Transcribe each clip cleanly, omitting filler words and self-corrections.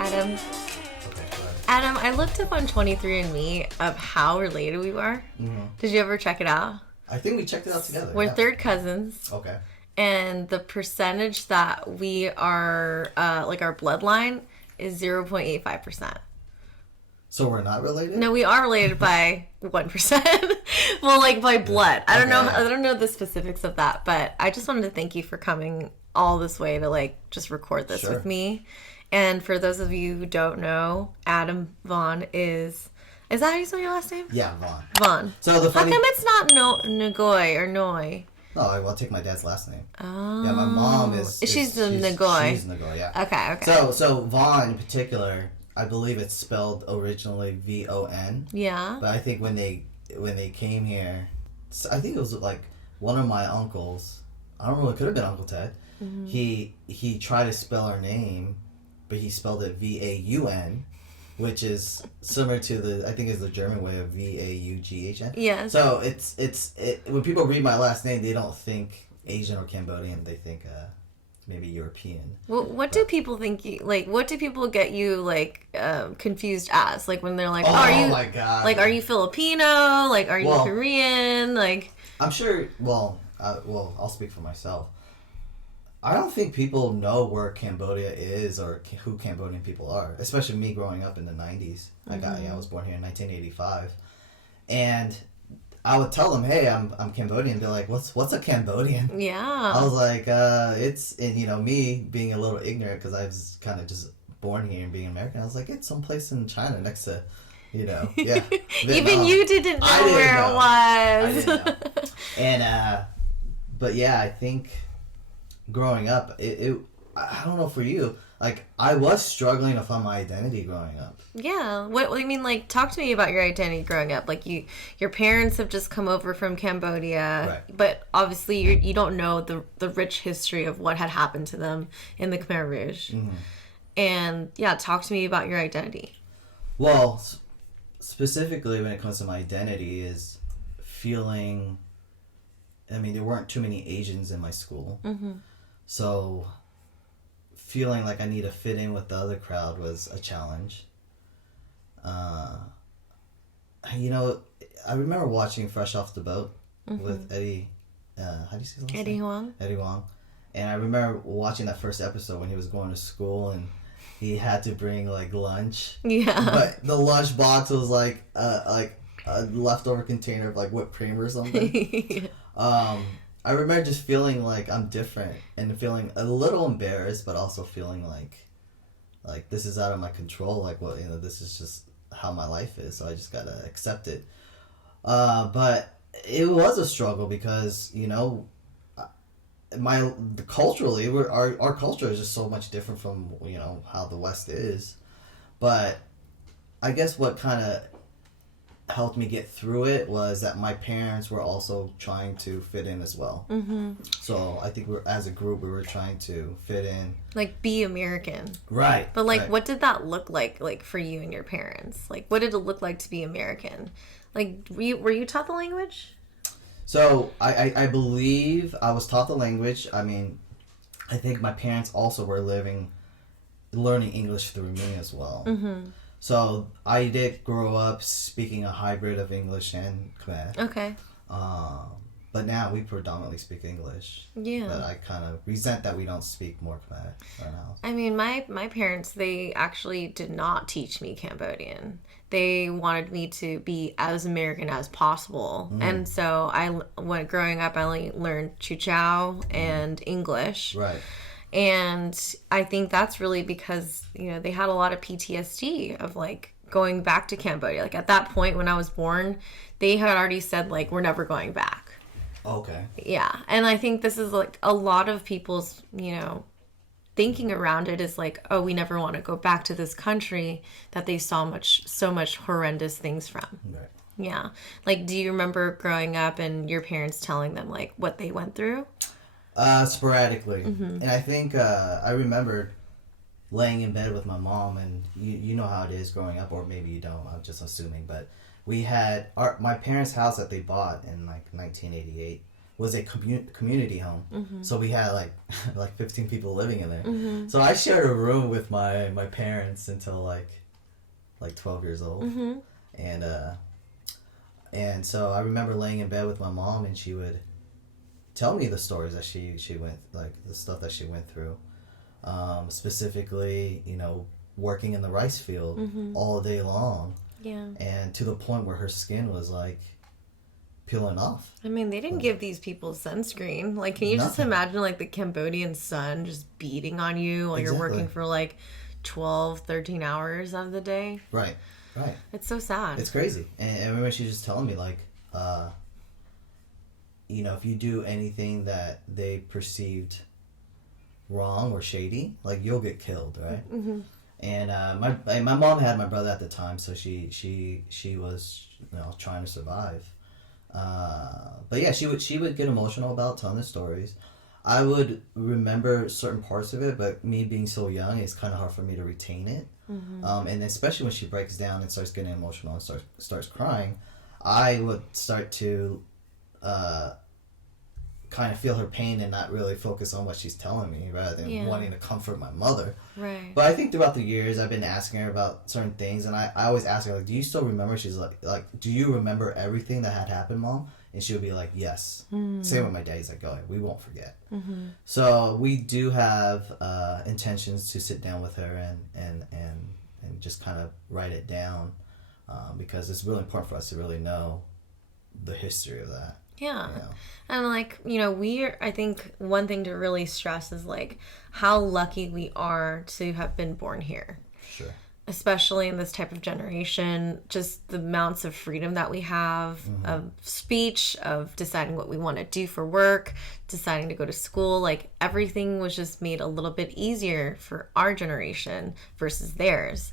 Adam. Okay, go ahead. Adam, I looked up on 23andMe of how related we are. Mm-hmm. Did you ever check it out? I think we checked it out together. We're third cousins. Okay. And the percentage that we are, like our bloodline is 0.85%. So we're not related? No, we are related by 1%. Well, like by blood. I don't know. Okay. I don't know the specifics of that, but I just wanted to thank you for coming all this way to like just record this with me. And for those of you who don't know, Adam Vaun is that how you spell your last name? Yeah, Vaun. Vaun. So the funny... How come it's not Nagoy or Noy? No, I'll take my dad's last name. Oh. Yeah, my mom is... She's Nagoy. She's Nagoy, yeah. Okay. So Vaun in particular, I believe it's spelled originally V-O-N. Yeah. But I think when they came here, I think it was like one of my uncles, I don't know, it could have been Uncle Ted. Mm-hmm. He tried to spell our name, but he spelled it V-A-U-N, which is similar to I think it's the German way of V-A-U-G-H-N. Yeah. So it's when people read my last name, they don't think Asian or Cambodian, they think maybe European. Well, what do people think you like? What do people get you like confused as? Like when they're like, "Oh, are you? My God! Like, are you Filipino? Like, are you Korean? Like?" I'm sure. Well, I'll speak for myself. I don't think people know where Cambodia is or who Cambodian people are, especially me growing up in the 90s. I was born here in 1985, and I would tell them, "Hey, I'm Cambodian." They're like, "What's a Cambodian?" Yeah. I was like, "It's," and me being a little ignorant because I was kind of just born here and being American. I was like, "It's someplace in China next to, yeah." Even you didn't know where it was. I didn't know. And but yeah, I think growing up, I don't know for you. Like, I was struggling to find my identity growing up. Yeah. What do you mean? Like, talk to me about your identity growing up. Like, your parents have just come over from Cambodia, right. But obviously you don't know the rich history of what had happened to them in the Khmer Rouge. Mm-hmm. And, yeah, talk to me about your identity. Well, specifically when it comes to my identity is feeling... I mean, there weren't too many Asians in my school. Mm-hmm. So... feeling like I need to fit in with the other crowd was a challenge. I remember watching Fresh Off the Boat with Eddie, how do you say his last name? Eddie Huang. Eddie Huang. And I remember watching that first episode when he was going to school and he had to bring like lunch. Yeah. But the lunch box was like a leftover container of like whipped cream or something. I remember just feeling like I'm different and feeling a little embarrassed, but also feeling like this is out of my control. Like, well, this is just how my life is, so I just gotta accept it. But it was a struggle because culturally, our culture is just so much different from how the West is. But I guess what kind of helped me get through it was that my parents were also trying to fit in as well. Mm-hmm. So I think as a group, we were trying to fit in. Like, be American. Right. But, what did that look like for you and your parents? Like, what did it look like to be American? Like, were you taught the language? So I believe I was taught the language. I mean, I think my parents also were learning English through me as well. Mm-hmm. So I did grow up speaking a hybrid of English and Khmer. Okay. But now we predominantly speak English. Yeah. But I kind of resent that we don't speak more Khmer right now. I mean, my parents, they actually did not teach me Cambodian. They wanted me to be as American as possible. Mm. And so growing up, I only learned Chu Chow and English. Right. And I think that's really because, they had a lot of PTSD of, like, going back to Cambodia. Like, at that point when I was born, they had already said, like, we're never going back. Okay. Yeah. And I think this is, like, a lot of people's, thinking around it is, like, oh, we never want to go back to this country that they saw so much horrendous things from. Right. Yeah. Like, do you remember growing up and your parents telling them, like, what they went through? Sporadically. Mm-hmm. And I think I remember laying in bed with my mom, and you know how it is growing up, or maybe you don't, I'm just assuming, but we had my parents' house that they bought in like 1988 was a community home. Mm-hmm. So we had like 15 people living in there. Mm-hmm. So I shared a room with my parents until like 12 years old. Mm-hmm. And so I remember laying in bed with my mom, and she would tell me the stories that she went, like the stuff that she went through. Specifically, working in the rice field mm-hmm. all day long. Yeah. And to the point where her skin was like peeling off. I mean, they didn't give these people sunscreen. Like, can you just imagine like the Cambodian sun just beating on you while you're working for like 12, 13 hours out of the day? Right. It's so sad. It's crazy. And I remember she was just telling me like, if you do anything that they perceived wrong or shady, like you'll get killed, right? Mm-hmm. And my mom had my brother at the time, so she was trying to survive. But yeah, she would get emotional about telling the stories. I would remember certain parts of it, but me being so young, it's kind of hard for me to retain it. Mm-hmm. And especially when she breaks down and starts getting emotional and starts crying, I would start to kind of feel her pain and not really focus on what she's telling me, rather than wanting to comfort my mother. Right. But I think throughout the years, I've been asking her about certain things, and I always ask her, like, do you still remember? She's like, do you remember everything that had happened, Mom? And she would be like, yes. Mm-hmm. Same with my dad. He's like, oh, we won't forget. Mm-hmm. So we do have intentions to sit down with her and just kind of write it down, because it's really important for us to really know the history of that. Yeah. And I think one thing to really stress is like how lucky we are to have been born here. Sure. Especially in this type of generation, just the amounts of freedom that we have, mm-hmm. of speech, of deciding what we want to do for work, deciding to go to school. Like everything was just made a little bit easier for our generation versus theirs.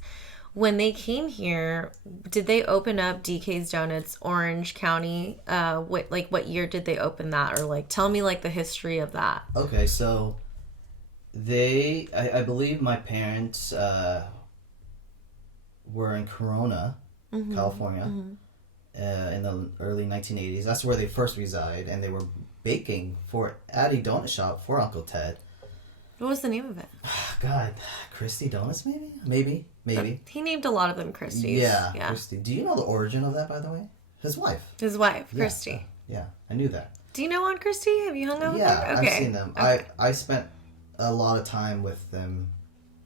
When they came here, did they open up DK's Donuts, Orange County? What year did they open that? Or like, tell me like the history of that. Okay, so I believe my parents were in Corona, mm-hmm. California, mm-hmm. In the early 1980s. That's where they first reside, and they were baking at a donut shop for Uncle Ted. What was the name of it? God, Christie Donuts, maybe. He named a lot of them Christies. Yeah, Christie. Do you know the origin of that, by the way? His wife, Christie. Yeah, I knew that. Do you know Aunt Christie? Have you hung out with her? Yeah, okay. I've seen them. Okay. I spent a lot of time with them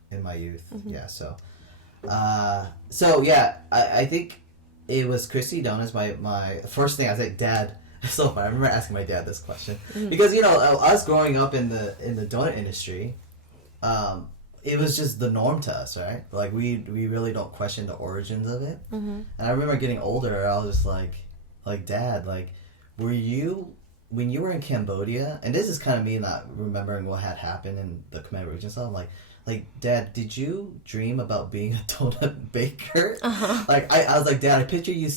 in my youth. Mm-hmm. Yeah, I think it was Christie Donuts. My first thing I was like, Dad. So I remember asking my dad this question, mm-hmm. because us growing up in the donut industry, it was just the norm to us, right? Like we really don't question the origins of it. Mm-hmm. And I remember getting older, I was just like Dad, like, were you, when you were in Cambodia, and this is kind of me not remembering what had happened in the Khmer region, so I'm like, Dad, did you dream about being a donut baker? Uh-huh. Like I was like, Dad, I picture you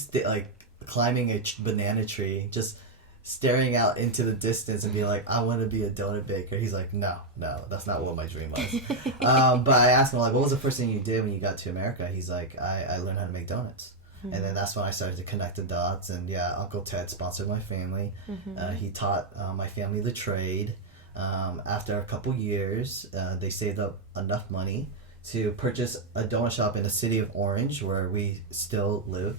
climbing a banana tree, just staring out into the distance and being like, I want to be a donut baker. He's like, no, that's not what my dream was. But I asked him, like, what was the first thing you did when you got to America? He's like, I learned how to make donuts. Mm-hmm. And then that's when I started to connect the dots. And yeah, Uncle Ted sponsored my family. Mm-hmm. He taught my family the trade. After a couple years, they saved up enough money to purchase a donut shop in the city of Orange, where we still live,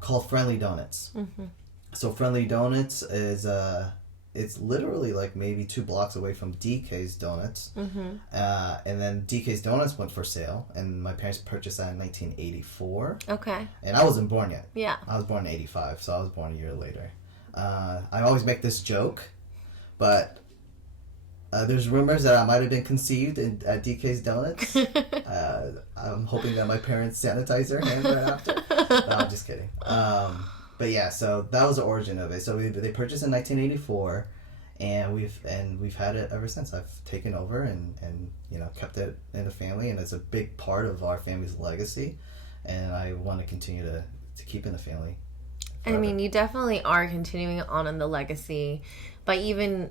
called Friendly Donuts. Mm-hmm. So Friendly Donuts is it's literally like maybe 2 blocks away from DK's Donuts. Mm-hmm. And then DK's Donuts went for sale, and my parents purchased that in 1984. Okay. And I wasn't born yet. Yeah. I was born in 85, so I was born a year later. I always make this joke, but there's rumors that I might have been conceived at DK's Donuts. I'm hoping that my parents sanitize their hands right after. No, I'm just kidding. But yeah, so that was the origin of it. So they purchased in 1984, and we've had it ever since. I've taken over and kept it in the family, and it's a big part of our family's legacy, and I want to continue to keep in the family forever. I mean, you definitely are continuing on in the legacy by even,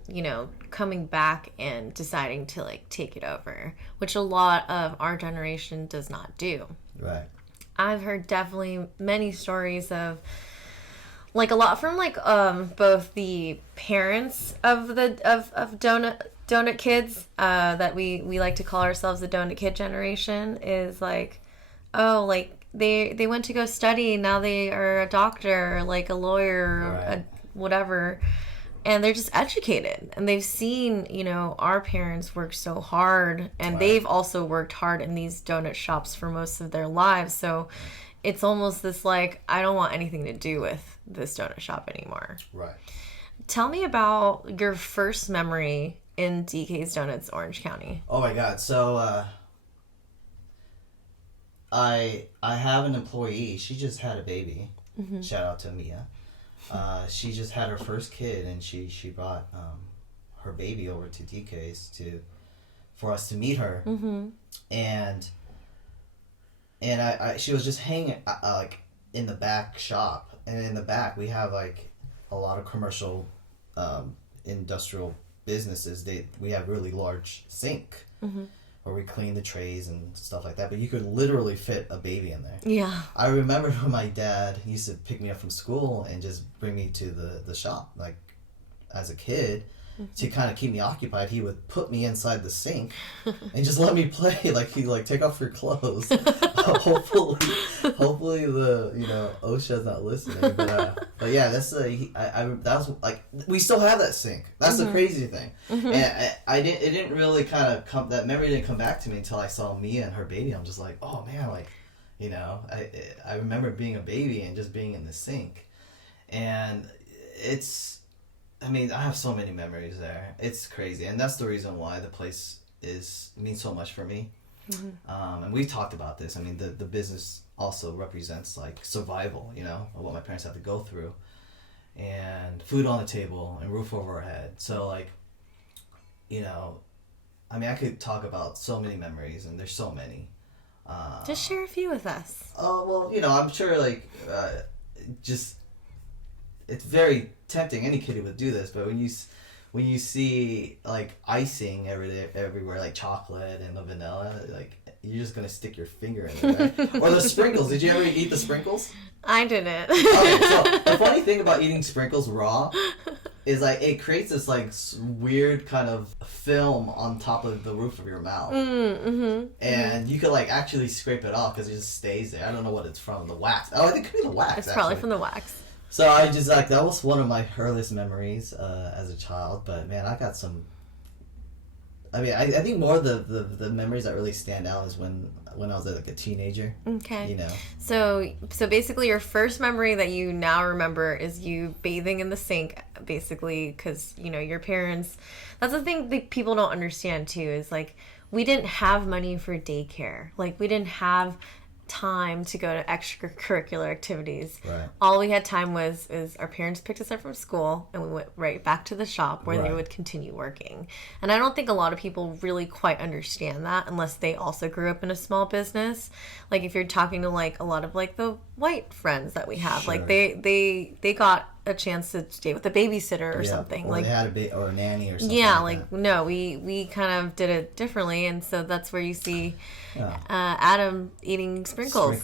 coming back and deciding to take it over, which a lot of our generation does not do. Right. I've heard definitely many stories of like a lot from like both the parents of the of donut kids that we like to call ourselves the donut kid generation is like, oh, like they went to go study, now they are a doctor, like a lawyer, Right. whatever, and they're just educated and they've seen, you know, our parents work so hard, and Right. they've also worked hard in these donut shops for most of their lives. So it's almost this like, I don't want anything to do with this donut shop anymore. Right. Tell me about your first memory in DK's Donuts, Orange County. Oh my God. So I have an employee. She just had a baby. Mm-hmm. Shout out to Mia. She just had her first kid, and she brought her baby over to DK's for us to meet her. Mm-hmm. And I she was just hanging like in the back shop, and in the back we have like a lot of commercial industrial businesses. We have really large sink. Mm-hmm. Where we clean the trays and stuff like that, but you could literally fit a baby in there. Yeah. I remember when my dad used to pick me up from school and just bring me to the shop, like as a kid, to kind of keep me occupied. He would put me inside the sink and just let me play. Like he'd like, take off your clothes. hopefully the OSHA's not listening. But yeah, that's that was like, we still have that sink. That's the crazy thing. And it didn't really kind of come, that memory didn't come back to me until I saw Mia and her baby. I'm just like, oh man, like, I remember being a baby and just being in the sink. And I have so many memories there. It's crazy. And that's the reason why the place means so much for me. Mm-hmm. And we've talked about this. I mean, the business also represents like survival, of what my parents had to go through, and food on the table and roof over our head. So like, I could talk about so many memories, and there's so many. Just share a few with us. Oh, well, I'm sure like, it's very tempting. Any kid would do this, but when you see like icing everywhere, like chocolate and the vanilla, like you're just gonna stick your finger in there, right? Or the sprinkles. Did you ever eat the sprinkles? I didn't. Okay, so the funny thing about eating sprinkles raw is like it creates this like weird kind of film on top of the roof of your mouth, and you could like actually scrape it off because it just stays there. I don't know what it's from. The wax. Oh, I think it could be the wax. It's probably from the wax. So I just like, that was one of my earliest memories as a child. But man, I got some. I think more of the memories that really stand out is when I was like a teenager. Okay. So basically, your first memory that you now remember is you bathing in the sink, basically, because your parents. That's the thing that people don't understand too. Is like, we didn't have money for daycare. Like, we didn't have time to go to extracurricular activities. Right. All we had time is our parents picked us up from school and we went right back to the shop where they would continue working. And I don't think a lot of people really quite understand that unless they also grew up in a small business. Like if you're talking to like a lot of like the white friends that we have, Sure. like they got a chance to stay with a babysitter or something. Or like they had or a nanny or something. Yeah, like no, we kind of did it differently, and so that's where you see Adam eating sprinkles.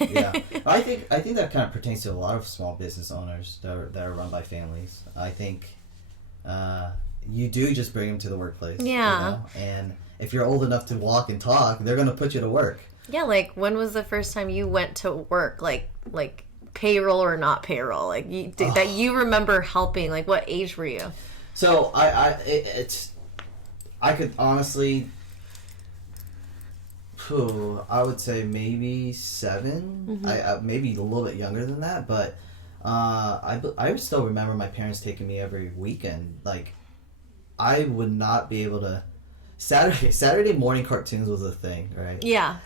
Yeah, I think that kind of pertains to a lot of small business owners that are run by families. I think you do just bring them to the workplace. Yeah, and if you're old enough to walk and talk, they're gonna put you to work. Yeah, like when was the first time you went to work? Like payroll or not payroll? Like that you remember helping? Like what age were you? So I could honestly, I would say maybe 7. Mm-hmm. Maybe a little bit younger than that, but I still remember my parents taking me every weekend. Like I would not be able to. Saturday morning cartoons was a thing, right? Yeah.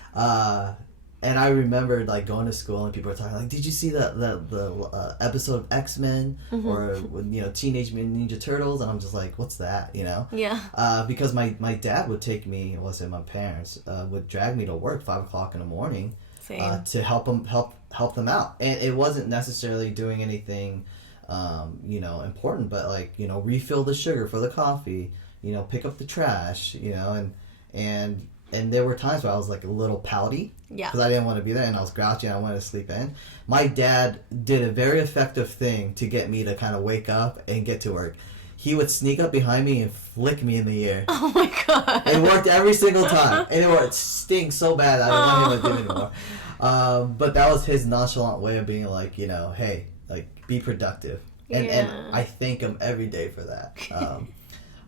And I remember like going to school and people were talking like, "Did you see the episode of X-Men or Teenage Mutant Ninja Turtles?" And I'm just like, "What's that?" Yeah. Because my dad would take me. My parents would drag me to work 5:00 in the morning to help them out, and it wasn't necessarily doing anything, important, but like refill the sugar for the coffee, pick up the trash, and and there were times where I was like a little pouty. Yeah. Because I didn't want to be there, and I was grouchy, and I wanted to sleep in. My dad did a very effective thing to get me to kind of wake up and get to work. He would sneak up behind me and flick me in the ear. Oh my god. It worked every single time. And it stings so bad I didn't want him to do it anymore. But that was his nonchalant way of being like, you know, hey, like, be productive. And I thank him every day for that.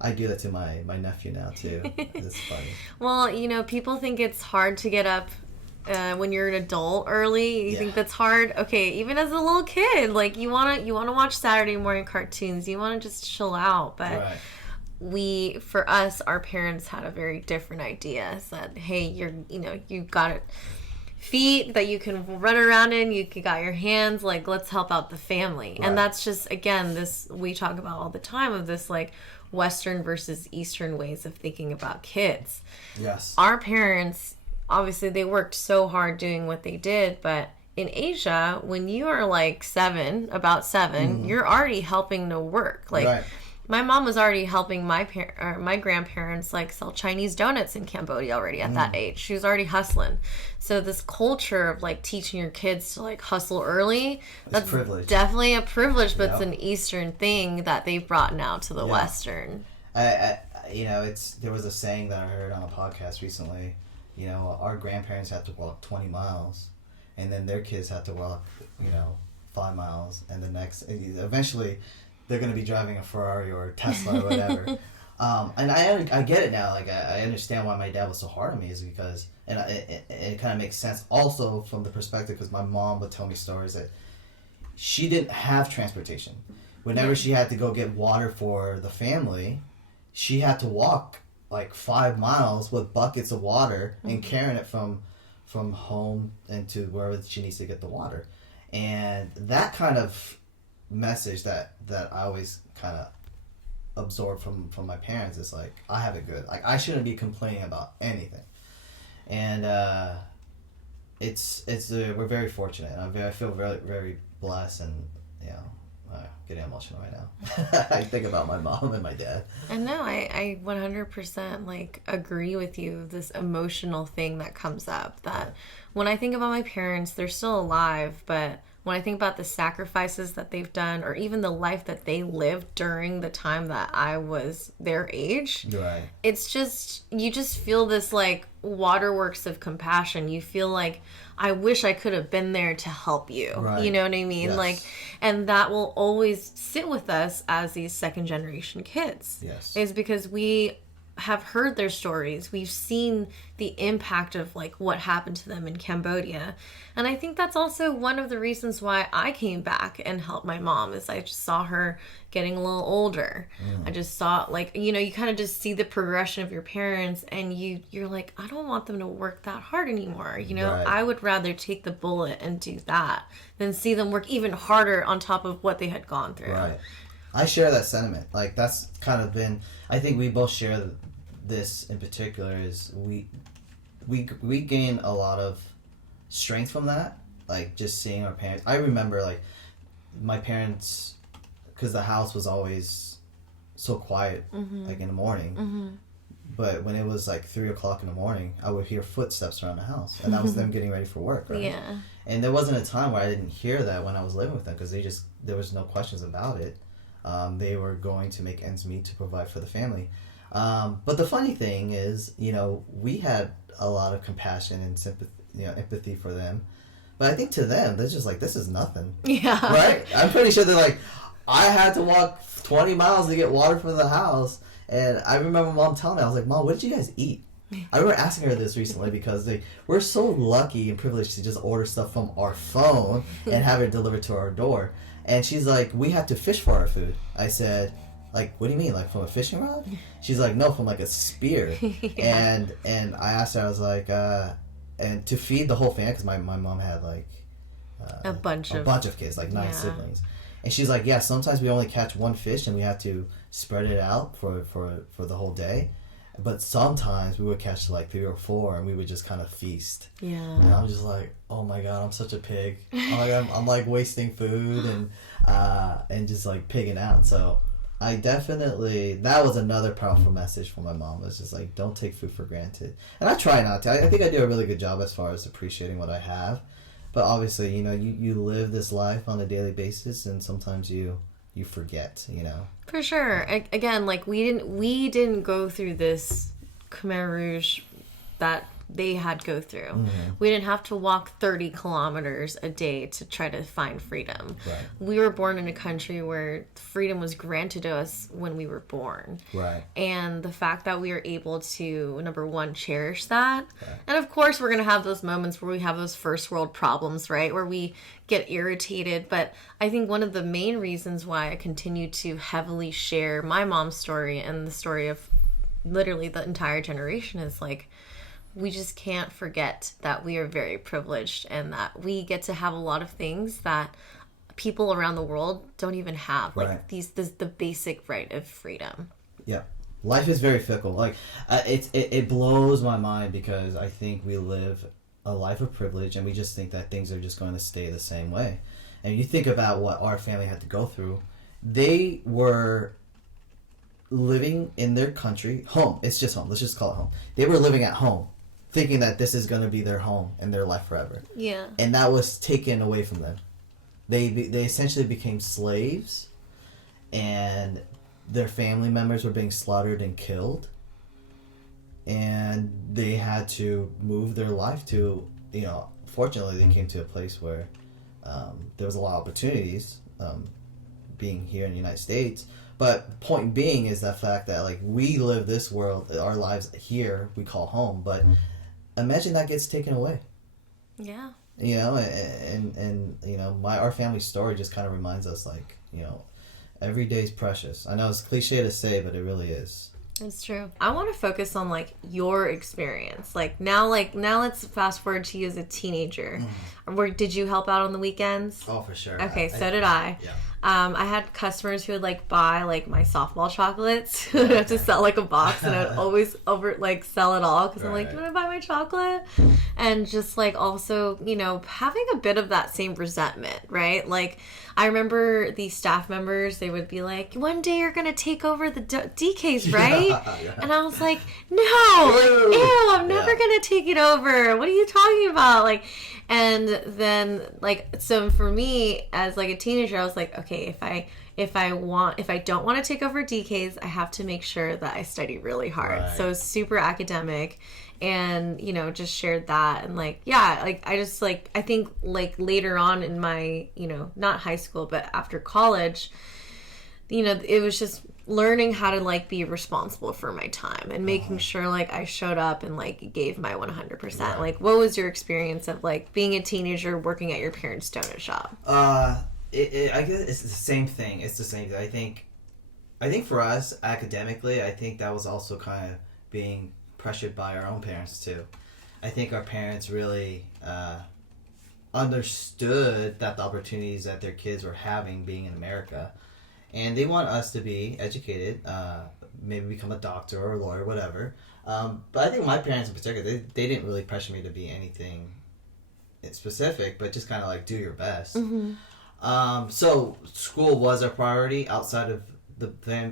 I do that to my nephew now, too. It's funny. Well, you know, people think it's hard to get up when you're an adult early. You think that's hard. Okay, even as a little kid, like, you wanna watch Saturday morning cartoons. You want to just chill out. But for us, our parents had a very different idea. Said, hey, you've got it. Feet that you can run around in, you got your hands, like, let's help out the family. And that's just, again, this we talk about all the time of this, like, Western versus Eastern ways of thinking about kids. Yes. Our parents, obviously, they worked so hard doing what they did, but in Asia, when you are like about seven, you're already helping to work. Like, my mom was already helping my grandparents like sell Chinese donuts in Cambodia already at that age. She was already hustling. So this culture of like teaching your kids to like hustle early, that's definitely a privilege, but it's an Eastern thing that they've brought now to the Western. There was a saying that I heard on a podcast recently. You know, our grandparents had to walk 20 miles, and then their kids had to walk, 5 miles, and eventually they're going to be driving a Ferrari or a Tesla or whatever. And I get it now. Like, I understand why my dad was so hard on me is because, and it kind of makes sense also from the perspective because my mom would tell me stories that she didn't have transportation. Whenever she had to go get water for the family, she had to walk like 5 miles with buckets of water and carrying it from home and to wherever she needs to get the water. And that kind of message that I always kind of absorb from my parents is like, I have it good. Like, I shouldn't be complaining about anything. And we're very fortunate, and I feel very, very blessed, and getting emotional right now. I think about my mom and my dad. And no, I 100% like agree with you. This emotional thing that comes up, that when I think about my parents, they're still alive, but when I think about the sacrifices that they've done, or even the life that they lived during the time that I was their age, it's just, you just feel this like waterworks of compassion. You feel like, I wish I could have been there to help you. You know what I mean? Yes. Like, and that will always sit with us as these second generation kids. Yes. Is because we have heard their stories. We've seen the impact of like what happened to them in Cambodia. And I think that's also one of the reasons why I came back and helped my mom, is I just saw her getting a little older. I just saw, like, you kind of just see the progression of your parents, and you're like, I don't want them to work that hard anymore. I would rather take the bullet and do that than see them work even harder on top of what they had gone through. Right. I share that sentiment. Like, that's kind of been, I think we both share this in particular, is we gain a lot of strength from that, like just seeing our parents. I remember like my parents, because the house was always so quiet, like in the morning, but when it was like 3 o'clock in the morning, I would hear footsteps around the house, and that was them getting ready for work, right? And there wasn't a time where I didn't hear that when I was living with them, because there was no questions about it. They were going to make ends meet to provide for the family. But the funny thing is, we had a lot of compassion and sympathy, empathy for them. But I think to them, they're just like, this is nothing. Yeah. Right? I'm pretty sure they're like, I had to walk 20 miles to get water for the house. And I remember Mom telling me, I was like, Mom, what did you guys eat? I remember asking her this recently because we're so lucky and privileged to just order stuff from our phone and have it delivered to our door. And she's like, we have to fish for our food. I said, like, what do you mean? Like, from a fishing rod? She's like, no, from like a spear. And I asked her, I was like, and to feed the whole family, because my mom had like a bunch of kids, like 9 siblings. And she's like, yeah, sometimes we only catch one fish and we have to spread it out for the whole day. But sometimes we would catch like 3 or 4 and we would just kind of feast. Yeah. And I'm just like, oh my God, I'm such a pig. I'm like wasting food and just like pigging out. So I definitely, that was another powerful message from my mom. It was just like, don't take food for granted. And I try not to. I think I do a really good job as far as appreciating what I have. But obviously, you know, you live this life on a daily basis, and sometimes you forget, you know. For sure. Again, like we didn't go through this Khmer Rouge that they had go through. Mm-hmm. We didn't have to walk 30 kilometers a day to try to find freedom. Right. We were born in a country where freedom was granted to us when we were born. Right. And the fact that we are able to, number one, cherish that. Right. And of course, we're going to have those moments where we have those first world problems, right? Where we get irritated. But I think one of the main reasons why I continue to heavily share my mom's story and the story of literally the entire generation is like, we just can't forget that we are very privileged and that we get to have a lot of things that people around the world don't even have. Right. Like the basic right of freedom. Yeah. Life is very fickle. Like it blows my mind because I think we live a life of privilege and we just think that things are just going to stay the same way. And you think about what our family had to go through. They were living in their country, home. It's just home. Let's just call it home. They were living at home, thinking that this is going to be their home and their life forever. Yeah. And that was taken away from them. They essentially became slaves, and their family members were being slaughtered and killed. And they had to move their life to, you know, fortunately they came to a place where there was a lot of opportunities being here in the United States. But point being is the fact that, like, we live this world, our lives here, we call home, but imagine that gets taken away. Yeah. You know, and you know, our family story just kind of reminds us, like, you know, every day's precious. I know it's cliche to say, but it really is. It's true. I want to focus on, like, your experience. Now let's fast forward to you as a teenager. Did you help out on the weekends? Oh, for sure. Okay, so did I. Yeah. I had customers who would, like, buy, like, my softball chocolates. Who would have to sell, like, a box, and I would always sell it all because I'm like, do you want to buy my chocolate? And just, like, also, you know, having a bit of that same resentment, right? Like, I remember the staff members, they would be like, one day you're going to take over the DKs, right? Yeah. And I was like, no, ew, I'm never going to take it over. What are you talking about? Like, and then, like, so for me as, like, a teenager, I was like, okay, if I don't want to take over DKs, I have to make sure that I study really hard. Right. So super academic, and, you know, just shared that. And, like, yeah, like, I just, like, I think, like, later on in my, you know, not high school, but after college, you know, it was just learning how to, like, be responsible for my time and making sure, like, I showed up and, like, gave my 100%. Right. Like, what was your experience of, like, being a teenager working at your parents' donut shop? I guess it's the same thing. It's the same thing. I think for us, academically, I think that was also kind of being pressured by our own parents, too. I think our parents really understood that the opportunities that their kids were having being in America, and they want us to be educated, maybe become a doctor or a lawyer, whatever. But I think my parents in particular, they didn't really pressure me to be anything specific, but just kind of like do your best. Mm-hmm. So school was a priority outside of the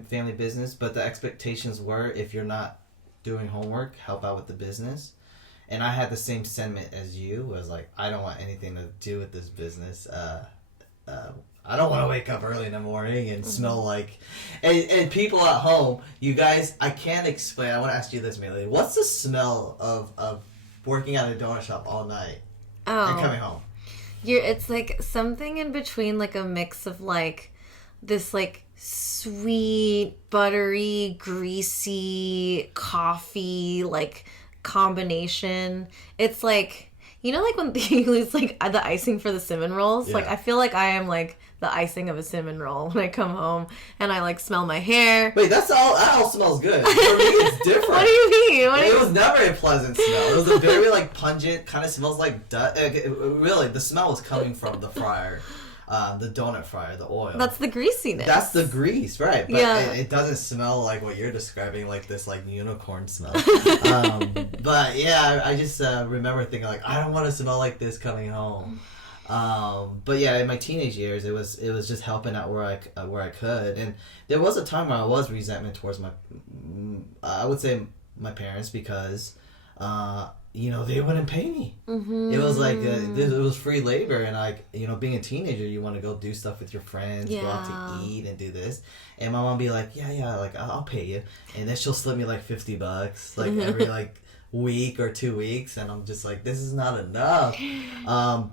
family business, but the expectations were, if you're not doing homework, help out with the business. And I had the same sentiment as you, was like, I don't want anything to do with this business. I don't want to wake up early in the morning and smell like... And people at home, you guys, I can't explain. I want to ask you this, Millie. What's the smell of working at a donut shop all night and coming home? It's like something in between, like a mix of, like, this, like, sweet, buttery, greasy, coffee, like, combination. It's like, you know, like when you use, like, the icing for the cinnamon rolls? Yeah. Like, I feel like I am, like, the icing of a cinnamon roll when I come home and I, like, smell my hair. Wait, that all smells good. For me, it's different. What do you mean? It was never a pleasant smell. It was a very, like, pungent, kind of smells like really, the smell was coming from the fryer. The donut fryer, the oil. That's the greasiness. That's the grease, right? But yeah. it doesn't smell like what you're describing, like this, like, unicorn smell. But yeah, I just remember thinking, like, I don't want to smell like this coming home. But yeah, in my teenage years, it was just helping out where I could, and there was a time where I was resentment towards I would say my parents because, they wouldn't pay me. Mm-hmm. It was like it was free labor, and like being a teenager, you want to go do stuff with your friends, go out to eat and do this, and my mom be like, yeah, like I'll pay you, and then she'll slip me like $50, like every like week or 2 weeks, and I'm just like, this is not enough.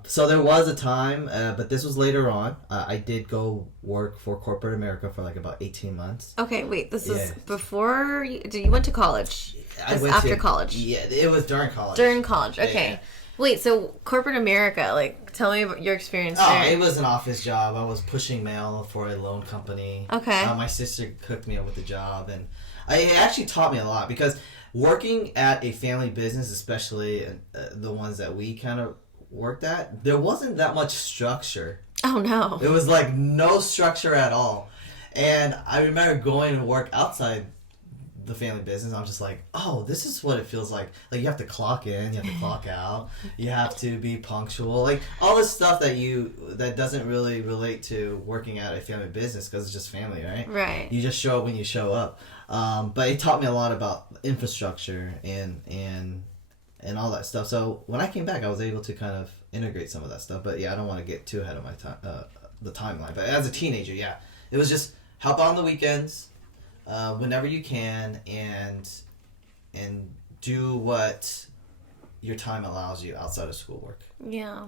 So there was a time, but this was later on. I did go work for corporate America for like about 18 months. Okay, wait, this is before you went to college? After college? Yeah, it was during college. During college, okay. Yeah. Wait, so corporate America, like, tell me about your experience there. It was an office job. I was pushing mail for a loan company. Okay. My sister hooked me up with the job, and it actually taught me a lot because working at a family business, especially the ones that we kind of worked at, there wasn't that much structure. Oh, no. It was like no structure at all. And I remember going to work outside the family business. I'm just like, oh, this is what it feels like. Like, you have to clock in, you have to clock out, you have to be punctual. Like, all this stuff that doesn't really relate to working at a family business because it's just family, right? Right. You just show up when you show up. But it taught me a lot about infrastructure and all that stuff. So when I came back, I was able to kind of integrate some of that stuff. But yeah, I don't want to get too ahead of my time, the timeline. But as a teenager, yeah, it was just help out on the weekends, whenever you can, and do what your time allows you outside of schoolwork. Yeah.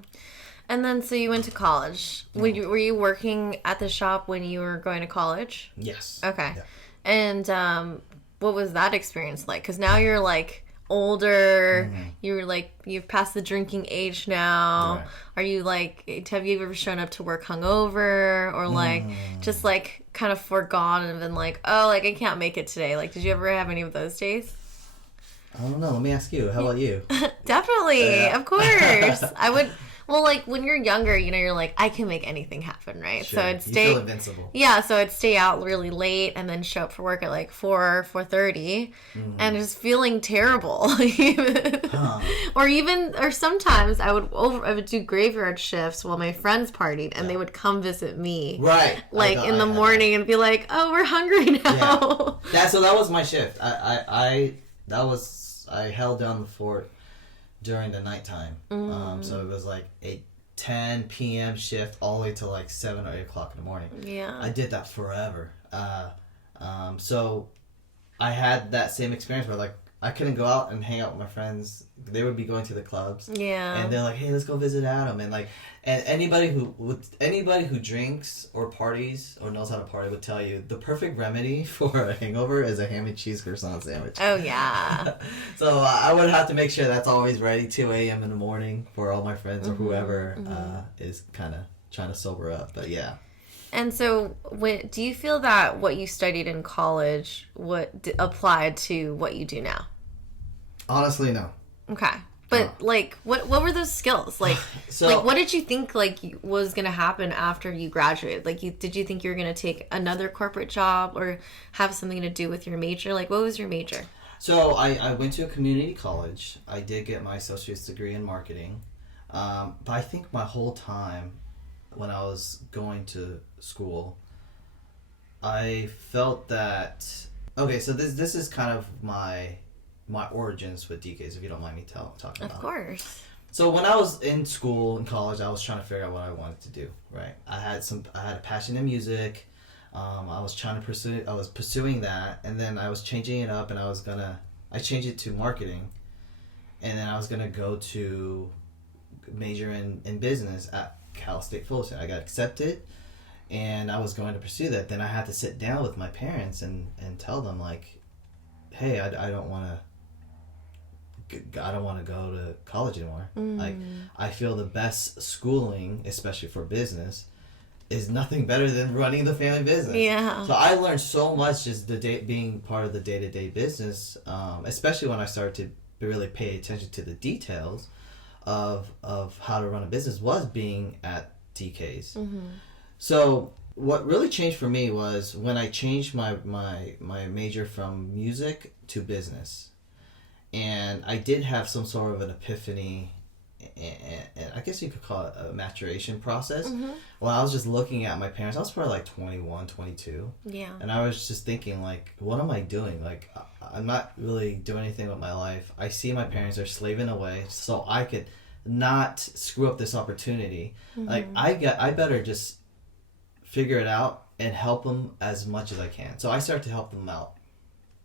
And then, so you went to college. Were you working at the shop when you were going to college? Yes. Okay. Yeah. And what was that experience like? Because now you're like older. Mm-hmm. You're like, you've passed the drinking age now. Right. Are you like, have you ever shown up to work hungover or like just like kind of forgotten and been like, oh, like I can't make it today? Like, did you ever have any of those days? I don't know. Let me ask you. How about you? Definitely. Of course. I would. Well, like, when you're younger, you're like, I can make anything happen, right? Sure. So I'd stay... You feel invincible. Yeah, so I'd stay out really late and then show up for work at, like, 4:30 and just feeling terrible. Or sometimes I would do graveyard shifts while my friends partied and they would come visit me. Right. Like, in the morning and be like, oh, we're hungry now. Yeah. So that was my shift. I held down the fort during the nighttime. So it was like a 10 p.m. shift all the way to like 7 or 8 o'clock in the morning. Yeah. I did that forever. So I had that same experience where like I couldn't go out and hang out with my friends. They would be going to the clubs. Yeah. And they're like, hey, let's go visit Adam. And like, and anybody who drinks or parties or knows how to party would tell you the perfect remedy for a hangover is a ham and cheese croissant sandwich. Oh, yeah. So I would have to make sure that's always ready 2 a.m. in the morning for all my friends or whoever is kind of trying to sober up. But yeah. And so, do you feel that what you studied in college applied to what you do now? Honestly, no. Okay. But, like, what were those skills? Like, what did you think, like, was going to happen after you graduated? Like, did you think you were going to take another corporate job or have something to do with your major? Like, what was your major? So, I went to a community college. I did get my associate's degree in marketing. But I think my whole time when I was going to school, I felt that... Okay, so this is kind of my origins with DKs, if you don't mind me talking about. Of course. So when I was in school, in college, I was trying to figure out what I wanted to do, right? I had a passion in music. I was pursuing that, and then I was changing it up, and I changed it to marketing, and then I was gonna go to major in business at Cal State Fullerton. I got accepted, and I was going to pursue that. Then I had to sit down with my parents and tell them, like, hey, I don't want to go to college anymore. Like, I feel the best schooling, especially for business, is nothing better than running the family business. Yeah. So I learned so much just being part of the day-to-day business, especially when I started to really pay attention to the details of how to run a business, was being at DK's. So what really changed for me was when I changed my major from music to business. And I did have some sort of an epiphany and I guess you could call it a maturation process. Mm-hmm. Well, I was just looking at my parents. I was probably like 21, 22. Yeah. And I was just thinking, like, what am I doing? Like, I'm not really doing anything with my life. I see my parents are slaving away so I could not screw up this opportunity. Mm-hmm. Like, I better just figure it out and help them as much as I can. So I started to help them out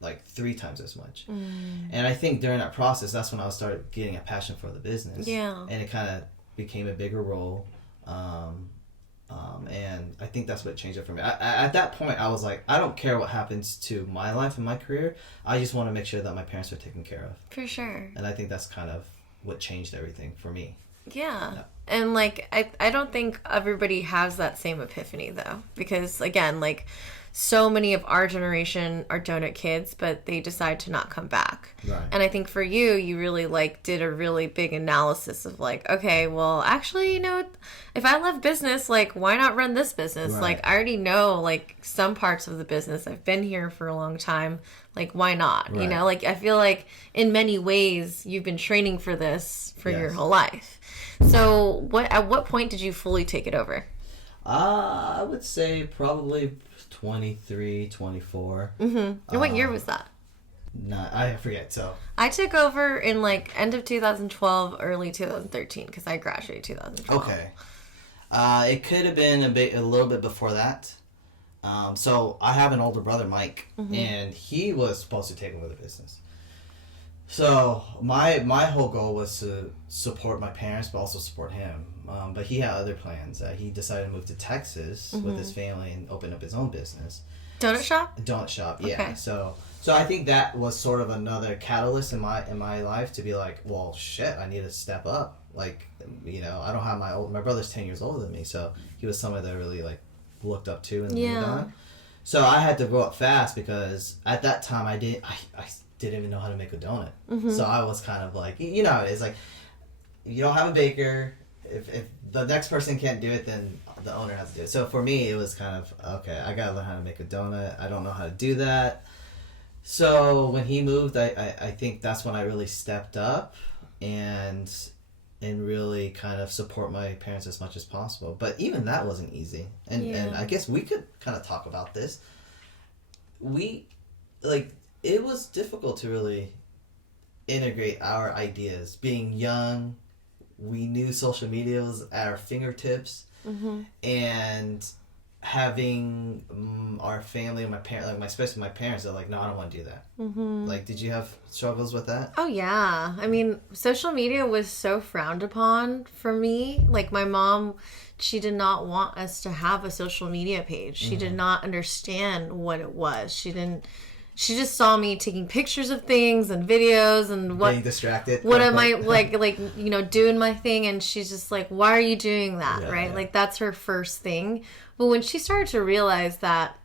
like 3 times as much. And I think during that process, that's when I started getting a passion for the business. Yeah. And it kind of became a bigger role. And I think that's what changed it for me. At that point, I was like, I don't care what happens to my life and my career. I just want to make sure that my parents are taken care of. For sure. And I think that's kind of what changed everything for me. Yeah. And like I don't think everybody has that same epiphany though, because again, like so many of our generation are donut kids, but they decide to not come back. Right. And I think for you really like did a really big analysis of like, okay, well actually, you know, if I love business, like why not run this business? Right. Like I already know like some parts of the business. I've been here for a long time. Like why not? Right. You know, like I feel like in many ways you've been training for this for your whole life. So at what point did you fully take it over? I would say probably 23, 24. Mm-hmm. And what year was that? I forget. So I took over in like end of 2012, early 2013 because I graduated 2012. Okay. It could have been a little bit before that. So I have an older brother, Mike, and he was supposed to take over the business. So my whole goal was to support my parents, but also support him. But he had other plans. He decided to move to Texas with his family and open up his own business. Donut shop? Donut shop, yeah. Okay. So I think that was sort of another catalyst in my life to be like, well, shit, I need to step up. Like, you know, I don't have my brother's 10 years older than me, so he was someone that I really like looked up to and leaned on. So I had to grow up fast because at that time I didn't even know how to make a donut. So I was kind of like, you know, it's like you don't have a baker. If the next person can't do it, then the owner has to do it. So for me, it was kind of, okay, I gotta learn how to make a donut. I don't know how to do that. So when he moved, I think that's when I really stepped up and really kind of support my parents as much as possible. But even that wasn't easy. And I guess we could kind of talk about this. It was difficult to really integrate our ideas. Being young, we knew social media was at our fingertips, and having our family and my parents, like especially my parents, are like, no, I don't want to do that. Like, did you have struggles with that? Oh yeah, I mean, social media was so frowned upon for me. Like my mom, she did not want us to have a social media page. She did not understand what it was. She just saw me taking pictures of things and videos and Getting distracted. What am I like you know, doing my thing, and she's just like, why are you doing that? Yeah, right? yeah. Like that's her first thing. But when she started to realize that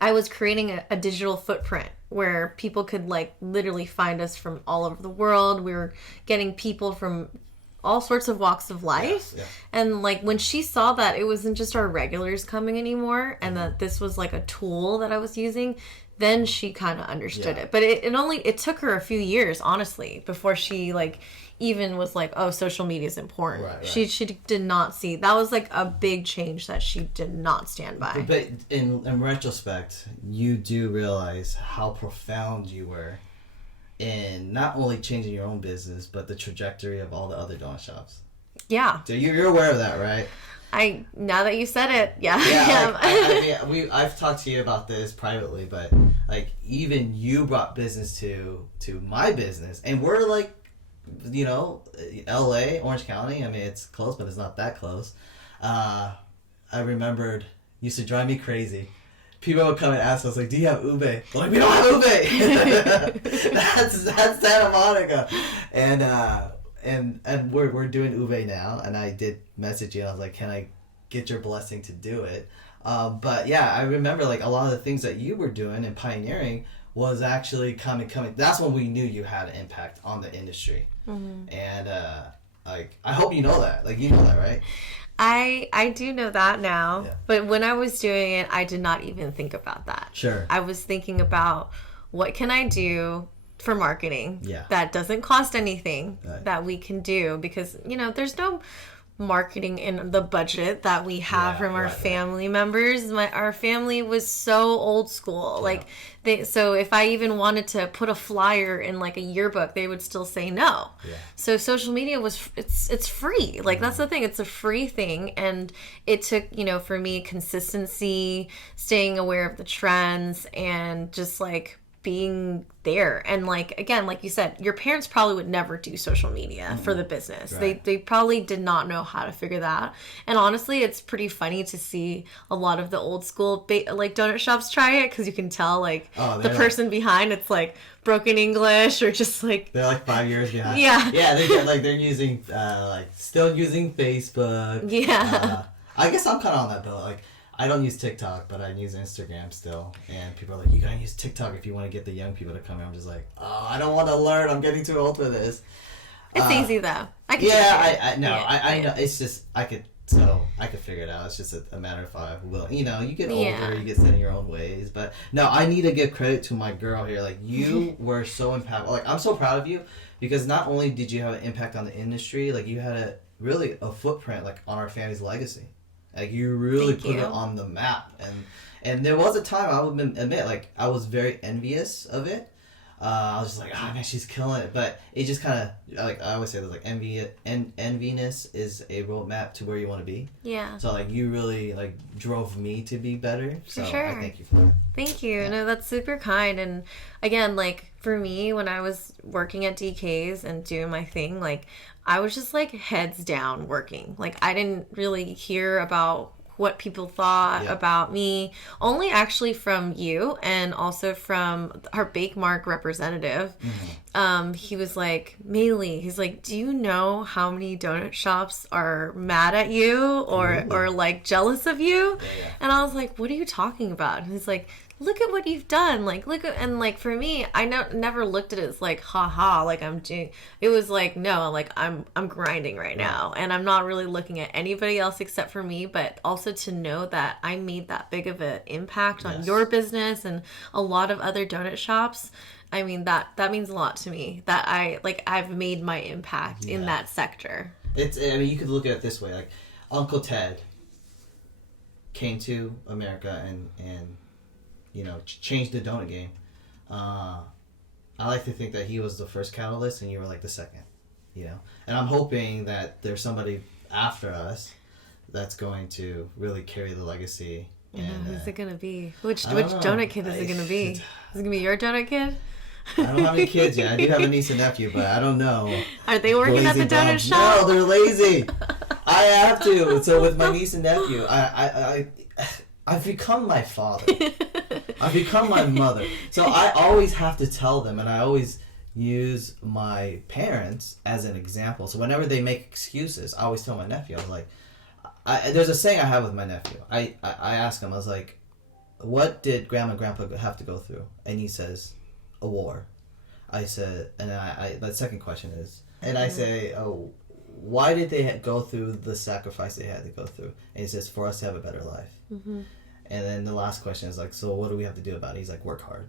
I was creating a digital footprint where people could like literally find us from all over the world. We were getting people from all sorts of walks of life. Yeah. And like when she saw that it wasn't just our regulars coming anymore and that this was like a tool that I was using, then she kind of understood it. But it took her a few years, honestly, before she like even was like, oh, social media is important. Right. She did not see. That was like a big change that she did not stand by. But in retrospect, you do realize how profound you were in not only changing your own business, but the trajectory of all the other donut shops. Yeah. So you're aware of that, right? Now that you said it, yeah. I've talked to you about this privately, but like even you brought business to my business, and we're like, you know, LA, Orange County. I mean, it's close, but it's not that close. I remembered used to drive me crazy. People would come and ask us like, "Do you have ube?" I'm like, we don't have ube. that's Santa Monica, and we're doing ube now. And I did message you, and I was like, "Can I get your blessing to do it?" But yeah, I remember like a lot of the things that you were doing and pioneering was actually coming. That's when we knew you had an impact on the industry. And like, I hope you know that. Like, you know that, right? I do know that now. Yeah. But when I was doing it, I did not even think about that. Sure. I was thinking about what can I do for marketing. Yeah. That doesn't cost anything Right. that we can do because, there's no marketing in the budget that we have from our family members. Our family was so old school. Like so if I even wanted to put a flyer in like a yearbook, they would still say no. Yeah. So social media it's free. Like that's the thing. It's a free thing, and it took, for me, consistency, staying aware of the trends, and just like being there. And like, again, like you said, your parents probably would never do social media for the business. Right. They probably did not know how to figure that. And honestly, it's pretty funny to see a lot of the old school like donut shops try it, because you can tell like the person behind, it's like broken English or just like they're like 5 years behind. Yeah. Yeah, they're using still using Facebook. Yeah. I guess I'm kind of on that boat. Like, I don't use TikTok, but I use Instagram still. And people are like, you gotta use TikTok if you want to get the young people to come here. I'm just like, oh, I don't want to learn. I'm getting too old for this. It's easy though. I know. It's just, I could figure it out. It's just a matter of I will. You get older, you get set in your own ways. But no, I need to give credit to my girl here. Like, you were so impactful. Like, I'm so proud of you, because not only did you have an impact on the industry, like, you had a footprint, like, on our family's legacy. Like, you really put it on the map. And there was a time, I would admit, like, I was very envious of it. I was just like, oh man, she's killing it. But it just kind of, like, I always say this, like, enviness is a roadmap to where you want to be. Yeah. So, like, you really, like, drove me to be better. So sure. I thank you for that. Thank you. Yeah. No, that's super kind. And again, like, for me, when I was working at DK's and doing my thing, like, I was just like heads down working. Like, I didn't really hear about what people thought about me, only actually from you, and also from our Bake Mark representative. Mm-hmm. He was like, Maylee, he's like, do you know how many donut shops are mad at you or like jealous of you? Yeah. And I was like, what are you talking about? And he's like, look at what you've done. Like, look at, and like, for me, I never looked at it as like, haha, like I'm doing, it was like, no, like I'm grinding right now. And I'm not really looking at anybody else except for me, but also to know that I made that big of an impact on your business and a lot of other donut shops. I mean, that means a lot to me, that I've made my impact in that sector. I mean, you could look at it this way, like, Uncle Ted came to America and changed the donut game. I like to think that he was the first catalyst and you were like the second, And I'm hoping that there's somebody after us that's going to really carry the legacy. Who's it going to be? Which donut kid is it going to be? Is it going to be your donut kid? I don't have any kids yet. I do have a niece and nephew, but I don't know. Are they working at the donut shop? No, they're lazy. I have to. So with my niece and nephew, I've become my father. I've become my mother. So I always have to tell them, and I always use my parents as an example. So whenever they make excuses, I always tell my nephew, I was like, there's a saying I have with my nephew. I ask him, I was like, what did Grandma and Grandpa have to go through? And he says, a war. I said, and the second question is, and I say, oh, why did they go through the sacrifice they had to go through? And he says, for us to have a better life. Mm-hmm. And then the last question is like, so what do we have to do about it? He's like, work hard.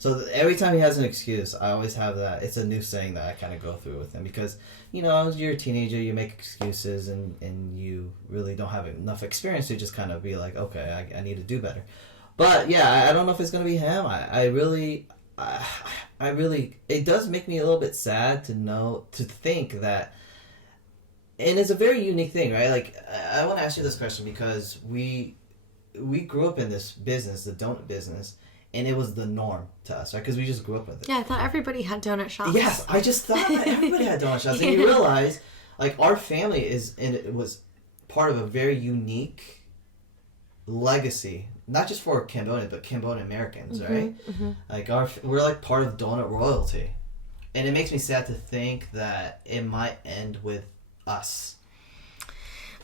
So every time he has an excuse, I always have that. It's a new saying that I kind of go through with him because, you're a teenager, you make excuses and you really don't have enough experience to just kind of be like, okay, I need to do better. But yeah, I don't know if it's going to be him. I really, it does make me a little bit sad to think that, and it's a very unique thing, right? Like, I want to ask you this question because we grew up in this business, the donut business, and it was the norm to us, right? Because we just grew up with it. Yeah, I thought everybody had donut shops. Yes, I just thought that everybody had donut shops. And you realize, like, our family it was part of a very unique legacy, not just for Cambodia, but Cambodian Americans, right? Mm-hmm. Like, we're like part of donut royalty. And it makes me sad to think that it might end with us.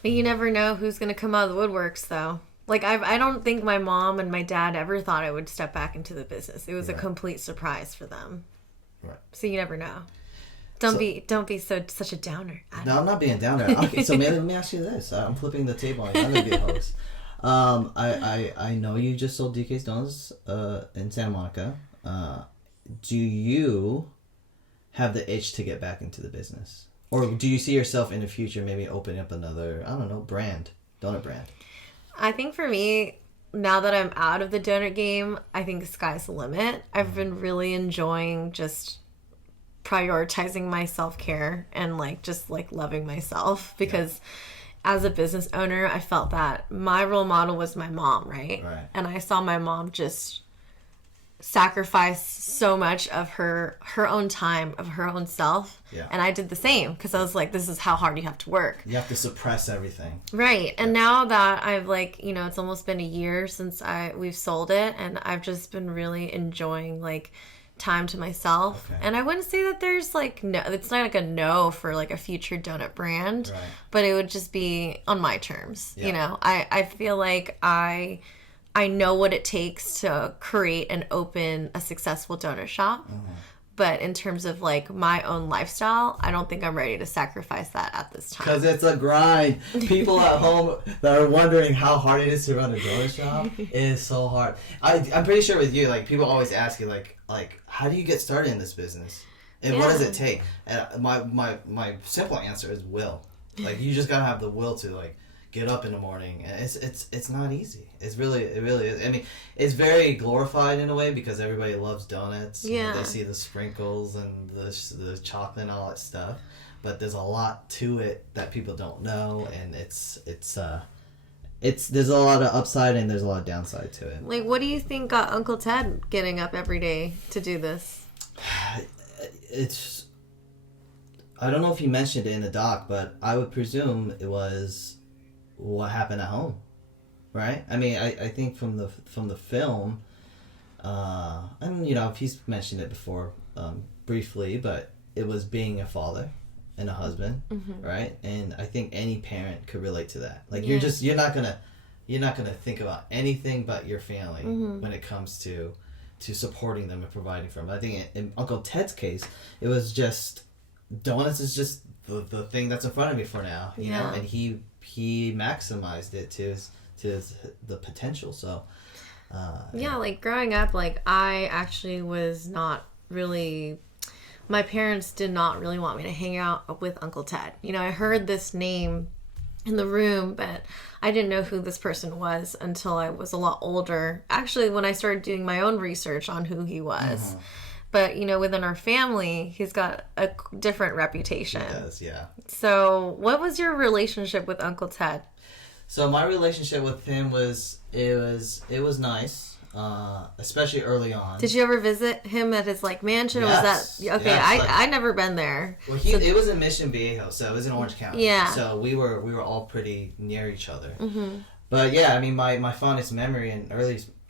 But you never know who's going to come out of the woodworks, though. Like, I don't think my mom and my dad ever thought I would step back into the business. It was a complete surprise for them. Right. So you never know. Don't be such a downer. No, I'm not being a downer. Okay, so let me ask you this. I'm flipping the table on you. I'm going to be a host. I know you just sold DK's Donuts in Santa Monica. do you have the itch to get back into the business? Or do you see yourself in the future maybe opening up another, I don't know, donut brand? I think for me, now that I'm out of the donut game, I think the sky's the limit. I've been really enjoying just prioritizing my self-care and just loving myself, because as a business owner, I felt that my role model was my mom, right? And I saw my mom just sacrifice so much of her own time, of her own self. And I did the same, because I was like, this is how hard you have to work. You have to suppress everything. Right. And now that I've it's almost been a year since we've sold it, and I've just been really enjoying time to myself. And I wouldn't say that there's no, it's not a no for a future donut brand, but it would just be on my terms. I feel like I know what it takes to create and open a successful donut shop. But in terms of my own lifestyle, I don't think I'm ready to sacrifice that at this time. Because it's a grind. People at home that are wondering how hard it is to run a donut shop, it is so hard. I'm pretty sure with you, people always ask you, how do you get started in this business? And what does it take? And my simple answer is will. You just gotta have the will to get up in the morning, and it's not easy. It really is. I mean, it's very glorified in a way because everybody loves donuts. They see the sprinkles and the chocolate and all that stuff, but there's a lot to it that people don't know, and there's a lot of upside and there's a lot of downside to it. What do you think got Uncle Ted getting up every day to do this? I don't know if you mentioned it in the doc, but I would presume it was what happened at home, right? I mean, I think from the film, and he's mentioned it before briefly, but it was being a father and a husband, right? And I think any parent could relate to that. You're not gonna think about anything but your family when it comes to supporting them and providing for them. I think in Uncle Ted's case, it was just donuts is just the thing that's in front of me for now, you know, and he maximized it to the potential. So growing up, I actually was not really, my parents did not really want me to hang out with Uncle Ted. I heard this name in the room, but I didn't know who this person was until I was a lot older. Actually, when I started doing my own research on who he was. But, within our family, he's got a different reputation. He does, yeah. So, what was your relationship with Uncle Ted? So, my relationship with him was nice, especially early on. Did you ever visit him at his, mansion? Yes. Or was that... Okay, yes, I never been there. Well, it was in Mission Viejo, so it was in Orange County. Yeah. So, we were all pretty near each other. But, yeah, I mean, my fondest memory and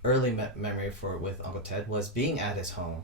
early memory with Uncle Ted was being at his home.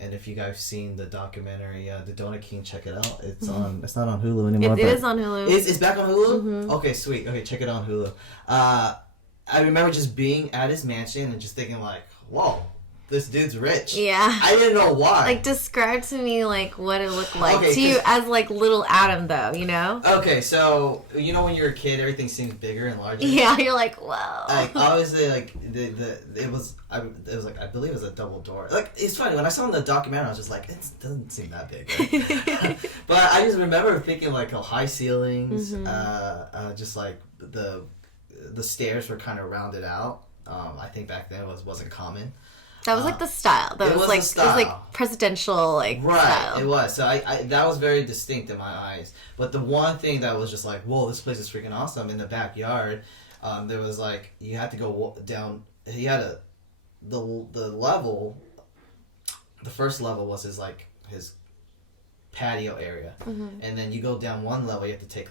And if you guys seen the documentary, The Donut King, check it out. It's on. It's not on Hulu anymore. It is on Hulu. It's back on Hulu? Okay, sweet. Okay, check it out on Hulu. I remember just being at his mansion and just thinking whoa, this dude's rich. Yeah. I didn't know why. Describe to me, what it looked like to you as, little Adam, though, Okay, so, when you're a kid, everything seems bigger and larger. Yeah, you're whoa. Obviously, it was I believe it was a double door. It's funny, when I saw in the documentary, I was just it doesn't seem that big. Right? But I just remember thinking, high ceilings, just, the stairs were kind of rounded out. I think back then it wasn't common. That was the style. That was the style. It was presidential right, style. It was. So I that was very distinct in my eyes. But the one thing that was just whoa, this place is freaking awesome in the backyard, there was you had to go down. He had the level. The first level was his patio area, and then you go down one level. You have to take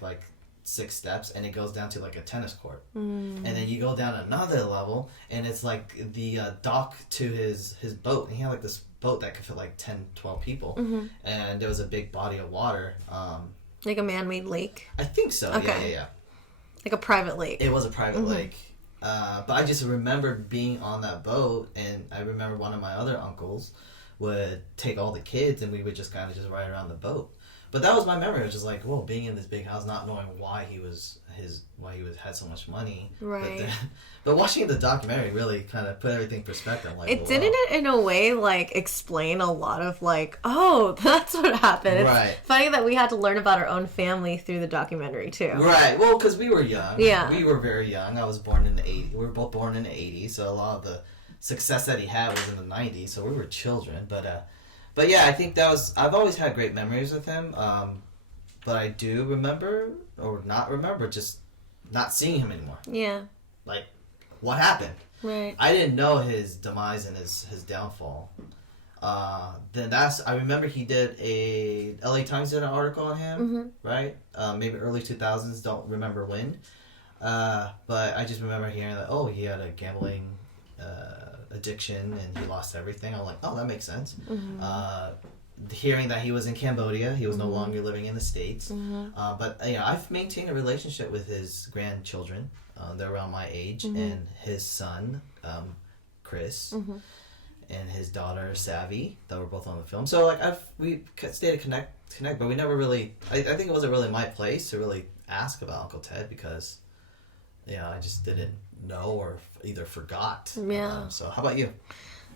6 steps, and it goes down to a tennis court, and then you go down another level, and it's the dock to his boat. And he had this boat that could fit 10, 12 people, and there was a big body of water, a man-made lake. I think so. Okay. Yeah. A private lake. It was a private lake, but I just remember being on that boat, and I remember one of my other uncles would take all the kids, and we would just kind of just ride around the boat. But that was my memory. It was just like, whoa, being in this big house, not knowing why he had so much money. Right. But watching the documentary really kind of put everything in perspective. I'm like, it wow. didn't it in a way like explain a lot of like, oh, that's what happened. Right. It's funny that we had to learn about our own family through the documentary too. Right. Well, because we were young. Yeah. We were very young. I was born in the 80s. We were both born in the 80s, so a lot of the success that he had was in the 90s, so we were children. But yeah, I think I've always had great memories with him. But I do remember, or not remember, just not seeing him anymore. Yeah. Like, what happened? Right. I didn't know his demise and his downfall. I remember he did LA Times did an article on him, right? Maybe early 2000s, don't remember when. But I just remember hearing that, he had a gambling addiction and he lost everything. I'm like, oh, that makes sense. Hearing that he was in Cambodia, he was no longer living in the States. But I've maintained a relationship with his grandchildren. They're around my age, and his son, Chris, and his daughter, Savvy, that were both on the film. So we stayed to connect, but we never really. I think it wasn't really my place to really ask about Uncle Ted because, I just didn't know or either forgot. Yeah. So how about you?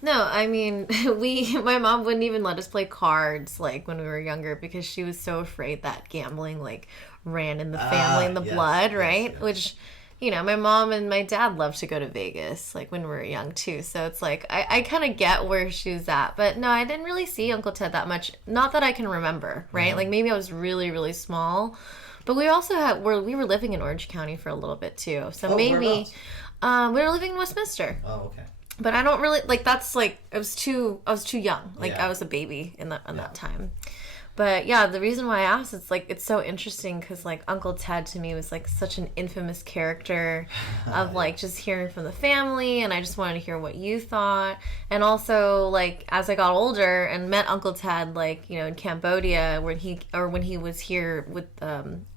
No, I mean, my mom wouldn't even let us play cards, like, when we were younger because she was so afraid that gambling, like, ran in the family and the blood, right? Yes. Which, my mom and my dad loved to go to Vegas, like, when we were young, too. So it's like, I kind of get where she was at. But, no, I didn't really see Uncle Ted that much. Not that I can remember, right? Like, maybe I was really, really small. But we also we were living in Orange County for a little bit, too. So maybe we were living in Westminster. Oh, okay. But I don't really that's like I was too young. Like I was a baby in that time. But yeah, the reason why I asked, it's so interesting because like Uncle Ted to me was like such an infamous character of like just hearing from the family, and I just wanted to hear what you thought. And also like as I got older and met Uncle Ted like in Cambodia when he was here with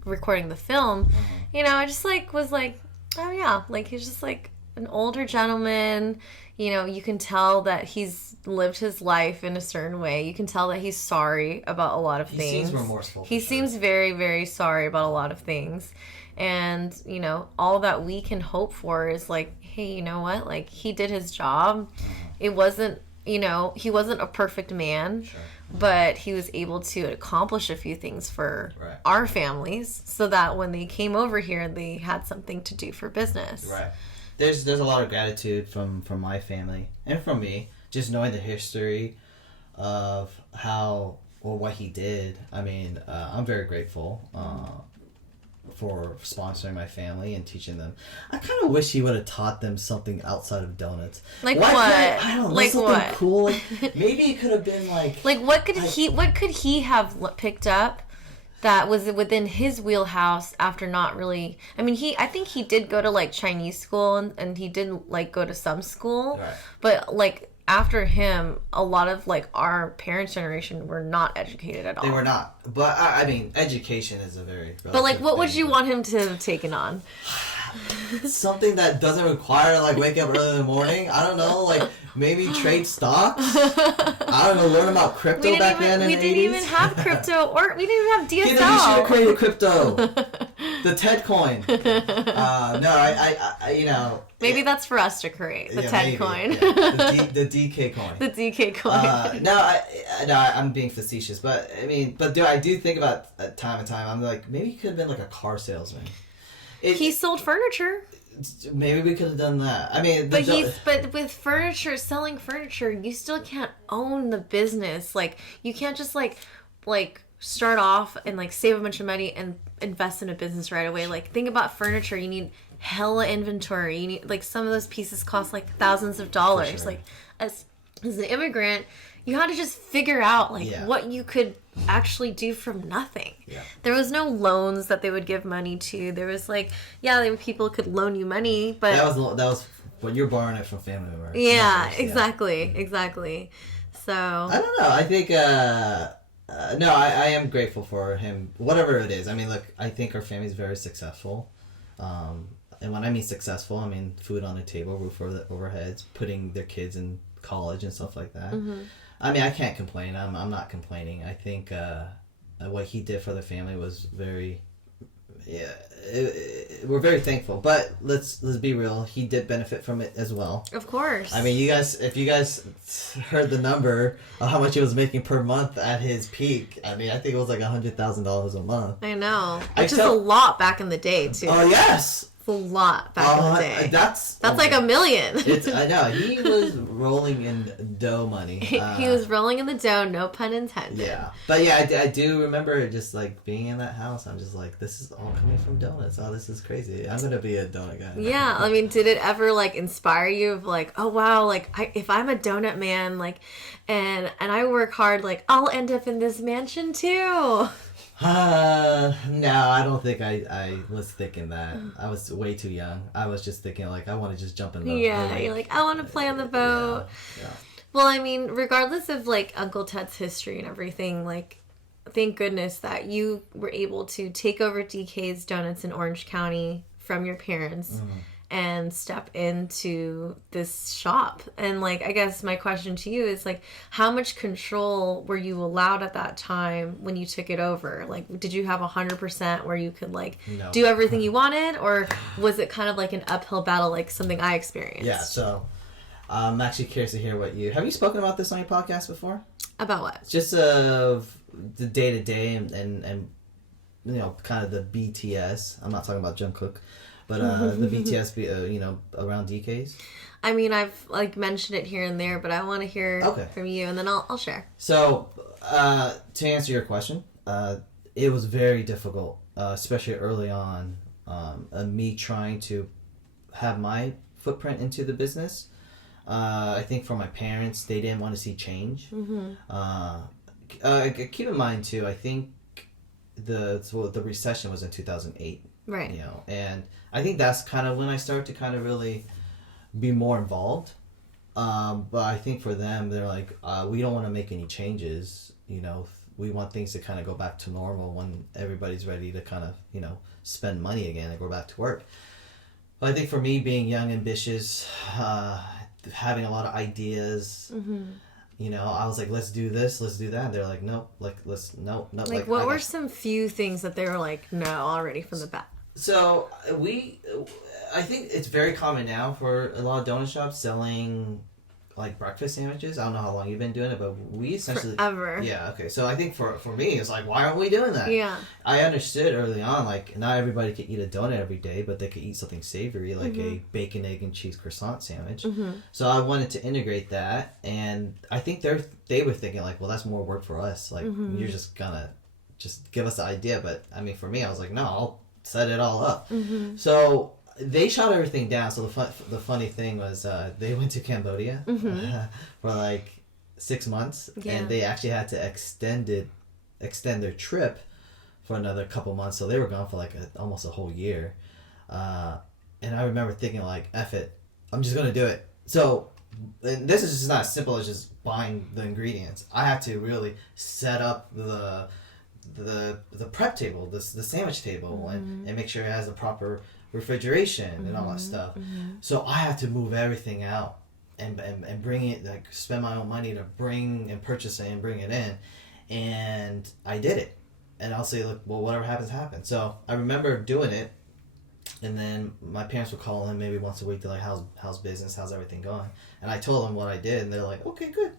recording the film, I just like was like, oh yeah, like he's just like an older gentleman. You can tell that he's lived his life in a certain way. You can tell that he's sorry about a lot of things. He seems remorseful. He seems very, very sorry about a lot of things. And, all that we can hope for is like, hey, you know what? Like, he did his job. It wasn't, he wasn't a perfect man. Sure. But he was able to accomplish a few things for our families so that when they came over here, they had something to do for business. Right. There's a lot of gratitude from my family and from me, just knowing the history of what he did. I mean, I'm very grateful for sponsoring my family and teaching them. I kind of wish he would have taught them something outside of donuts. Like what? I don't know, like something what? Cool. Like, maybe it could have been like. Like what could he have picked up that was within his wheelhouse after not really... I mean, I think he did go to, like, Chinese school, and he did, like, go to some school. Right. But, like, after him, a lot of, like, our parents' generation were not educated at all. They were not. But, I mean, education is a very... But, like, what would you want him to have taken on? Something that doesn't require, like, wake up early in the morning. I don't know, like, maybe trade stocks. I don't know, learn about crypto back then in the 80s. We didn't even have crypto, or we didn't even have DSL. You should have created crypto. The Ted coin. No, Maybe that's for us to create, the Ted coin. Yeah. The DK coin. The DK coin. I'm being facetious, but, I mean, I do think about time and time, I'm like, maybe he could have been, like, a car salesman. He sold furniture. Maybe we could have done that. I mean, but with furniture, selling furniture, you still can't own the business. Like you can't just like start off and like save a bunch of money and invest in a business right away. Like think about furniture. You need hella inventory. You need like some of those pieces cost like thousands of dollars. Sure. Like as an immigrant, you had to just figure out what you could actually do from nothing. Yeah. There was no loans that they would give money to. There was people could loan you money, but that was when you're borrowing it from family members. Yeah, exactly. So I don't know. I think I am grateful for him, whatever it is. I mean, look, I think our family is very successful. And when I mean successful, I mean food on the table, roof over heads, putting their kids in college and stuff like that. Mm-hmm. I mean, I can't complain. I'm not complaining. I think what he did for the family was very, we're very thankful. But let's be real, he did benefit from it as well. Of course. I mean, if you guys heard the number of how much he was making per month at his peak, I mean, I think it was like $100,000 a month. I know, which is a lot back in the day too. Oh yes. A lot back in the day. That's like $1 million. I know. He was rolling in dough money. He was rolling in the dough, no pun intended. Yeah. But yeah, I do remember just like being in that house. I'm just like, this is all coming from donuts. Oh, this is crazy. I'm going to be a donut guy. Yeah. I mean, did it ever like inspire you of like, oh wow, like if I'm a donut man, like, and I work hard, like I'll end up in this mansion too. No, I don't think I was thinking that. I was way too young. I was just thinking like I want to just jump in the you're like, I want to play on the boat. Yeah. Well, I mean, regardless of like Uncle Ted's history and everything, like thank goodness that you were able to take over DK's Donuts in Orange County from your parents and step into this shop. And like, I guess my question to you is like, how much control were you allowed at that time when you took it over? Like, did you have 100% where you could like do everything you wanted, or was it kind of like an uphill battle, like something I experienced? Yeah. So I'm actually curious to hear have you spoken about this on your podcast before? About what? Just the day to day and you know, kind of the BTS. I'm not talking about Jungkook. But the BTS, you know, around DK's? I mean, I've like mentioned it here and there, but I want to hear from you, and then I'll share. So, to answer your question, it was very difficult, especially early on, me trying to have my footprint into the business. I think for my parents, they didn't want to see change. Keep in mind, too, I think the recession was in 2008. Right. You know, and I think that's kind of when I started to kind of really be more involved. But I think for them, they're like, we don't want to make any changes. You know, we want things to kind of go back to normal when everybody's ready to kind of, you know, spend money again and go back to work. But I think for me, being young, ambitious, having a lot of ideas, you know, I was like, let's do this, let's do that. And they're like, nope, like, no. Like, what were some few things that they were like, no, already from the bat? So I think it's very common now for a lot of donut shops selling like breakfast sandwiches. I don't know how long you've been doing it, but we essentially forever. Yeah, okay. So I think for me, it's like, why aren't we doing that? Yeah. I understood early on, like, not everybody could eat a donut every day, but they could eat something savory, like a bacon, egg, and cheese croissant sandwich. So I wanted to integrate that, and I think they were thinking like, well, that's more work for us. Like, you're just gonna just give us the idea. But I mean, for me, I was like, no, I'll set it all up. So they shot everything down. So the funny thing was they went to Cambodia for like 6 months, and they actually had to extend their trip for another couple months. So they were gone for like almost a whole year. And I remember thinking like, F it, I'm just gonna do it. So and this is just not as simple as just buying the ingredients. I had to really set up the prep table, the sandwich table, and make sure it has the proper refrigeration and all that stuff. So I had to move everything out and bring it, like spend my own money to bring and purchase it and bring it in, and I did it. And I'll say, look, well, whatever happens, happens. So I remember doing it, and then my parents would call in maybe once a week to like, how's business, how's everything going? And I told them what I did, and they're like, okay, good.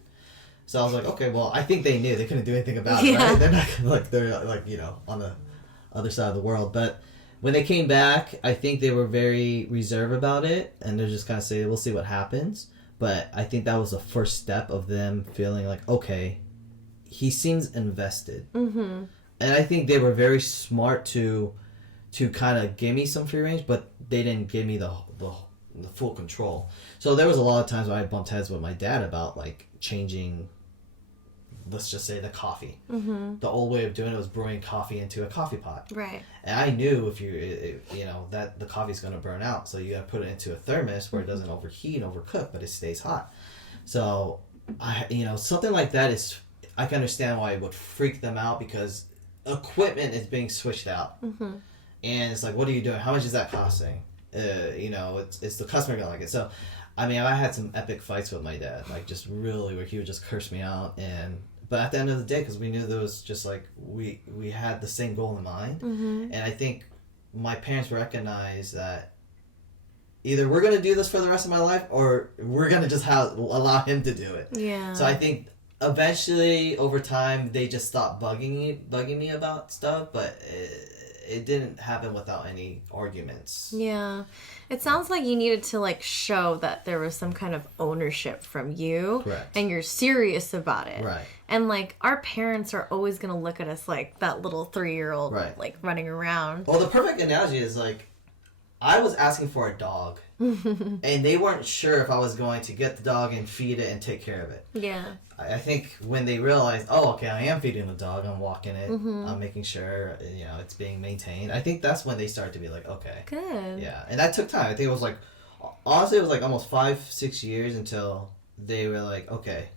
So I was like, okay, well, I think they knew. They couldn't do anything about it, right? They're not like, they're like, you know, on the other side of the world. But when they came back, I think they were very reserved about it, and they're just kind of saying, we'll see what happens. But I think that was the first step of them feeling like, okay, he seems invested. And I think they were very smart to kind of give me some free range, but they didn't give me the full control. So there was a lot of times where I bumped heads with my dad about like changing, let's just say, the coffee. The old way of doing it was brewing coffee into a coffee pot. Right. And I knew if you know, that the coffee's going to burn out, so you got to put it into a thermos where it doesn't overheat and overcook, but it stays hot. So something like that is, I can understand why it would freak them out, because equipment is being switched out. And it's like, what are you doing? How much is that costing? It's the customer gonna like it. So, I mean, I had some epic fights with my dad, like just really where he would just curse me out, But at the end of the day, because we knew there was just like we had the same goal in mind, and I think my parents recognized that either we're gonna do this for the rest of my life, or we're gonna just allow him to do it. Yeah. So I think eventually, over time, they just stopped bugging me about stuff, but it didn't happen without any arguments. Yeah. It sounds like you needed to like show that there was some kind of ownership from you. Correct. And you're serious about it. Right. And like our parents are always going to look at us like that little 3-year-old right. like running around. Well, the perfect analogy is like I was asking for a dog and they weren't sure if I was going to get the dog and feed it and take care of it. Yeah. I think when they realized, oh, okay, I am feeding the dog, I'm walking it, I'm making sure, it's being maintained. I think that's when they started to be like, okay. Good. Yeah, and that took time. I think it was like, honestly, it was like almost 5-6 years until they were like, okay,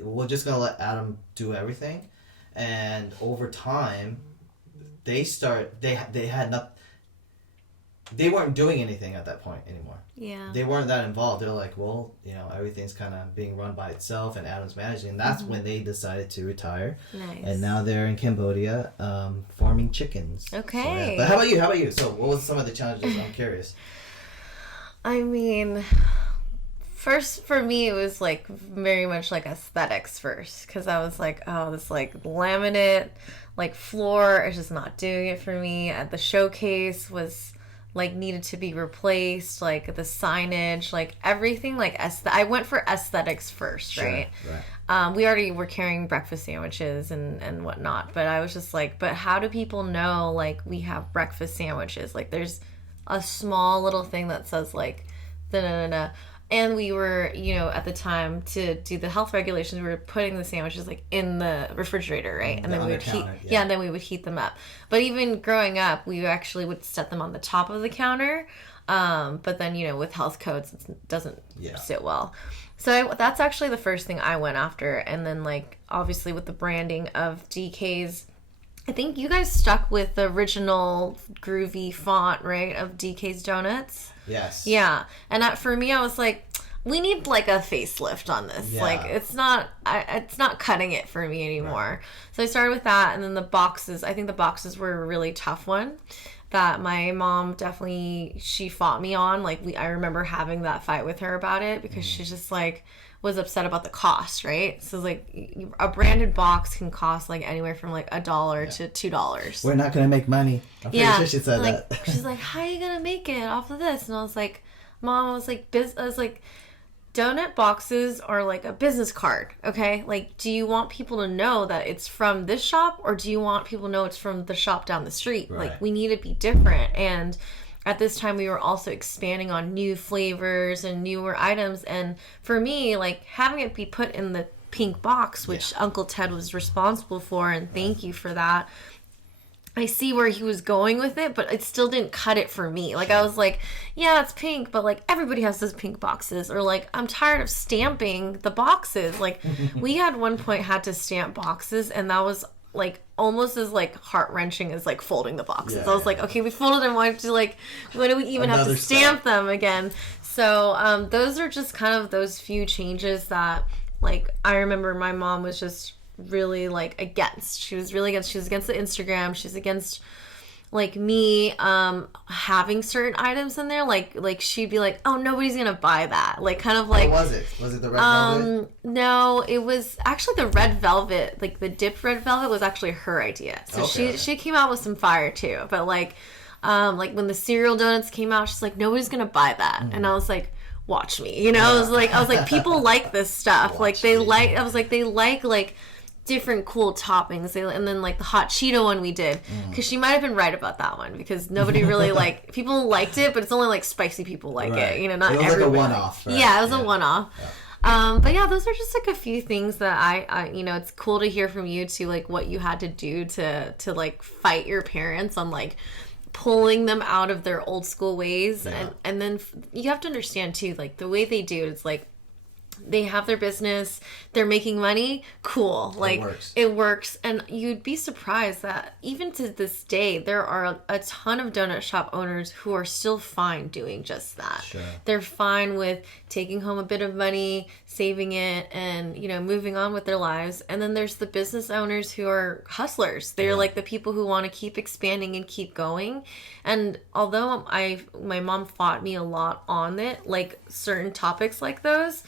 we're just going to let Adam do everything. And over time, they weren't doing anything at that point anymore. Yeah. They weren't that involved. They're like, well, everything's kind of being run by itself and Adam's managing. And that's when they decided to retire. Nice. And now they're in Cambodia farming chickens. Okay. So, yeah. But how about you? So what was some of the challenges? I'm curious. I mean, first for me, it was like very much like aesthetics first. Because I was like, oh, this like laminate, like floor is just not doing it for me. The showcase was like needed to be replaced, like the signage, like everything, like I went for aesthetics first, right? Right. We already were carrying breakfast sandwiches and whatnot, but I was just like, but how do people know like we have breakfast sandwiches? Like there's a small little thing that says like da. And we were, at the time to do the health regulations, we were putting the sandwiches like in the refrigerator, right? And then we would heat, and then we would heat them up. But even growing up, we actually would set them on the top of the counter. But then, with health codes, it doesn't sit well. So that's actually the first thing I went after. And then like, obviously with the branding of DK's, I think you guys stuck with the original groovy font, right, of DK's Donuts? Yes. Yeah. And for me, I was like, we need like a facelift on this. Yeah. Like it's not cutting it for me anymore. Right. So I started with that, and then the boxes. I think the boxes were a really tough one that my mom definitely, she fought me on. Like I remember having that fight with her about it because she just like was upset about the cost, right? So like a branded box can cost like anywhere from like $1 to $2. We're not gonna make money. I'm pretty sure she said like, that. She's like, how are you gonna make it off of this? And I was like, Mom, I was like, donut boxes are like a business card, okay? Like, do you want people to know that it's from this shop, or do you want people to know it's from the shop down the street? Right. Like, we need to be different. And at this time, we were also expanding on new flavors and newer items. And for me, like, having it be put in the pink box, which Uncle Ted was responsible for, and thank you for that. I see where he was going with it, but it still didn't cut it for me. Like, I was like, yeah, it's pink, but, like, everybody has those pink boxes. Or, like, I'm tired of stamping the boxes. Like, we had one point had to stamp boxes, and that was, like, almost as, like, heart-wrenching as, like, folding the boxes. I was like, okay, we folded them. Why do we even have to stamp them again? So, those are just kind of those few changes that, like, I remember my mom was just really like against. She was against the Instagram. She's against like me having certain items in there. Like she'd be like, oh, nobody's gonna buy that. Like kind of like, what was it? Was it the red velvet? No, it was actually the red velvet. Like the dipped red velvet was actually her idea. So she came out with some fire too. But like when the cereal donuts came out, she's like, nobody's gonna buy that. And I was like, watch me. I was like people like this stuff. They like different cool toppings, and then like the hot Cheeto one we did, because she might have been right about that one, because nobody really people liked it, but it's only like spicy people like it, not everybody. It was like a one-off, right? Yeah, it was a one-off. But yeah, those are just like a few things that I it's cool to hear from you too, like what you had to do to like fight your parents on like pulling them out of their old school ways. And then you have to understand too, like the way they do it, it's like they have their business, they're making money, cool. Like, it works. And you'd be surprised that even to this day, there are a ton of donut shop owners who are still fine doing just that. Sure. They're fine with taking home a bit of money, saving it, and, you know, moving on with their lives. And then there's the business owners who are hustlers. They're like the people who want to keep expanding and keep going. And although my mom fought me a lot on it, like certain topics like those,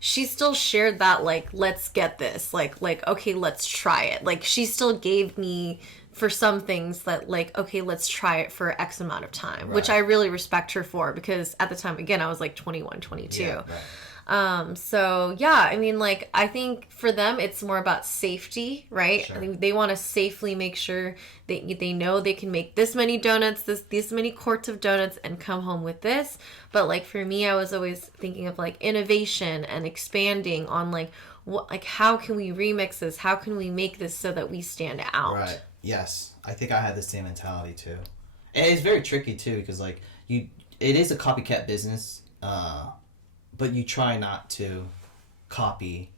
she still shared that, like, let's get this, like, okay, let's try it. Like, she still gave me for some things that, like, okay, let's try it for X amount of time, which I really respect her for, because at the time, again, I was like 21, 22. Yeah, so yeah, I mean, like, I think for them, it's more about safety, right? Sure. I think they want to safely make sure they know they can make this many donuts, this many quarts of donuts, and come home with this. But like for me, I was always thinking of like innovation and expanding on like what, like how can we remix this? How can we make this so that we stand out? Right. Yes, I think I had the same mentality too, and it's very tricky too because like it is a copycat business. But you try not to copy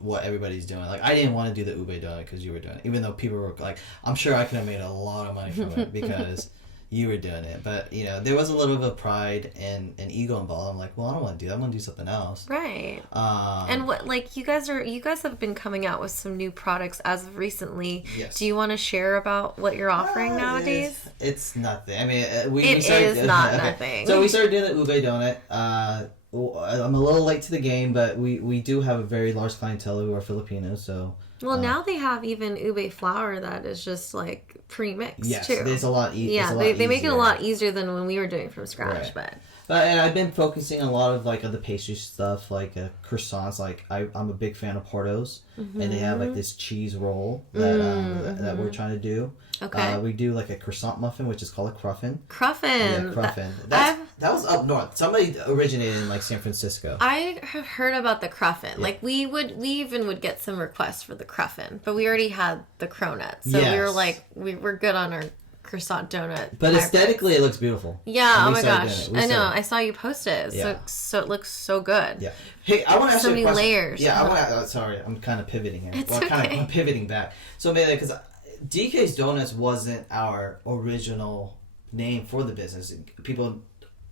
what everybody's doing. Like, I didn't want to do the ube donut because you were doing it. Even though people were like, I'm sure I could have made a lot of money from it because you were doing it. But, you know, there was a little bit of pride and ego involved. I'm like, well, I don't want to do that. I want to do something else. Right. And what, like, you guys have been coming out with some new products as of recently. Yes. Do you want to share about what you're offering nowadays? It's nothing. I mean, it is not nothing. So we started doing the ube donut. I'm a little late to the game, but we do have a very large clientele who are Filipinos, so... Well, now they have even ube flour that is just, like, pre-mixed, yes, too. It's a lot easier. Yeah, they make it a lot easier than when we were doing from scratch, right. And I've been focusing a lot of, like, the pastry stuff, like croissants. Like, I'm a big fan of Portos, and they have, like, this cheese roll that we're trying to do. Okay. We do, like, a croissant muffin, which is called a cruffin. Cruffin. Yeah, cruffin. That was up north. Somebody originated in, like, San Francisco. I have heard about the cruffin. Yeah. Like, we even would get some requests for the cruffin, but we already had the cronuts. So we were like, we're good on our croissant donut. But aesthetically, it looks beautiful. Yeah, oh my gosh. I know. I saw you post it. Yeah. So it looks so good. Yeah. Hey, I want to ask you a question. So many layers. Yeah, I want to... sorry, I'm kind of pivoting here. It's okay. I'm pivoting back. So, maybe because DK's Donuts wasn't our original name for the business. People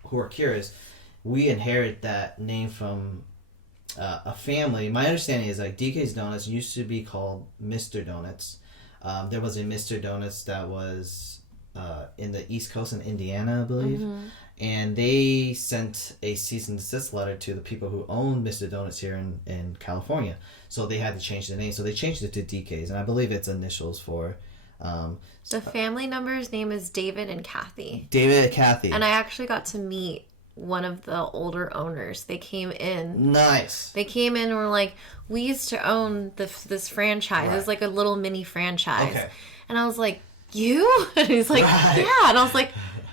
who are curious, we inherit that name from a family. My understanding is like DK's Donuts used to be called Mr. Donuts. There was a Mr. Donuts that was in the East Coast in Indiana, I believe. Mm-hmm. And they sent a cease and desist letter to the people who own Mr. Donuts here in California. So they had to change the name. So they changed it to DK's. And I believe it's initials for... the family member's name is David and Kathy. David and Kathy. And I actually got to meet one of the older owners. They came in. Nice. They came in and were like, we used to own this franchise. Right. It was like a little mini franchise. Okay. And I was like, you? And he's like, yeah. And I was like...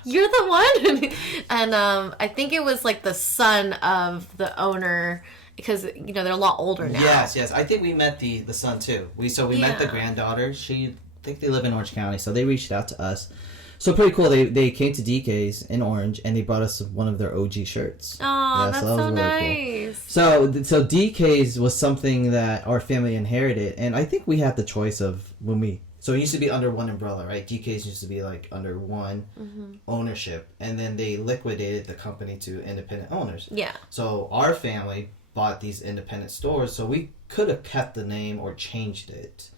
You're the one? And I think it was like the son of the owner because, you know, they're a lot older now. Yes. I think we met the son too. We met the granddaughter. I think they live in Orange County, so they reached out to us. So pretty cool. They came to DK's in Orange and they brought us one of their OG shirts. Oh, that's so nice. Cool. So DK's was something that our family inherited, and I think we had the choice of when we... So it used to be under one umbrella, right? DK's used to be like under one ownership. And then they liquidated the company to independent owners. Yeah. So our family bought these independent stores. So we could have kept the name or changed it.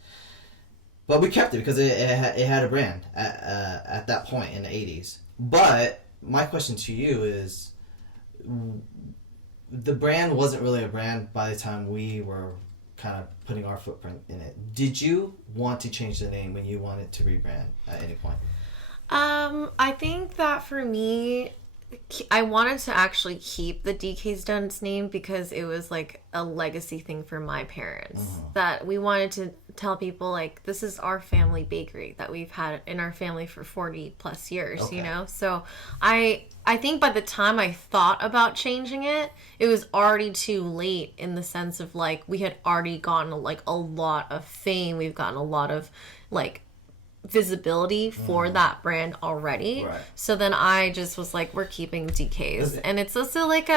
But we kept it because it had a brand at that point in the 80s. But my question to you is, the brand wasn't really a brand by the time we were... kind of putting our footprint in it. Did you want to change the name when you wanted to rebrand at any point? I think that for me, I wanted to actually keep the DK's Donuts name because it was like a legacy thing for my parents. That we wanted to tell people like, this is our family bakery that we've had in our family for 40 plus years, you know? So I think by the time I thought about changing it, it was already too late in the sense of like, we had already gotten like a lot of fame. We've gotten a lot of like visibility for that brand already. Right. So then I just was like, we're keeping DK's. And it's also like,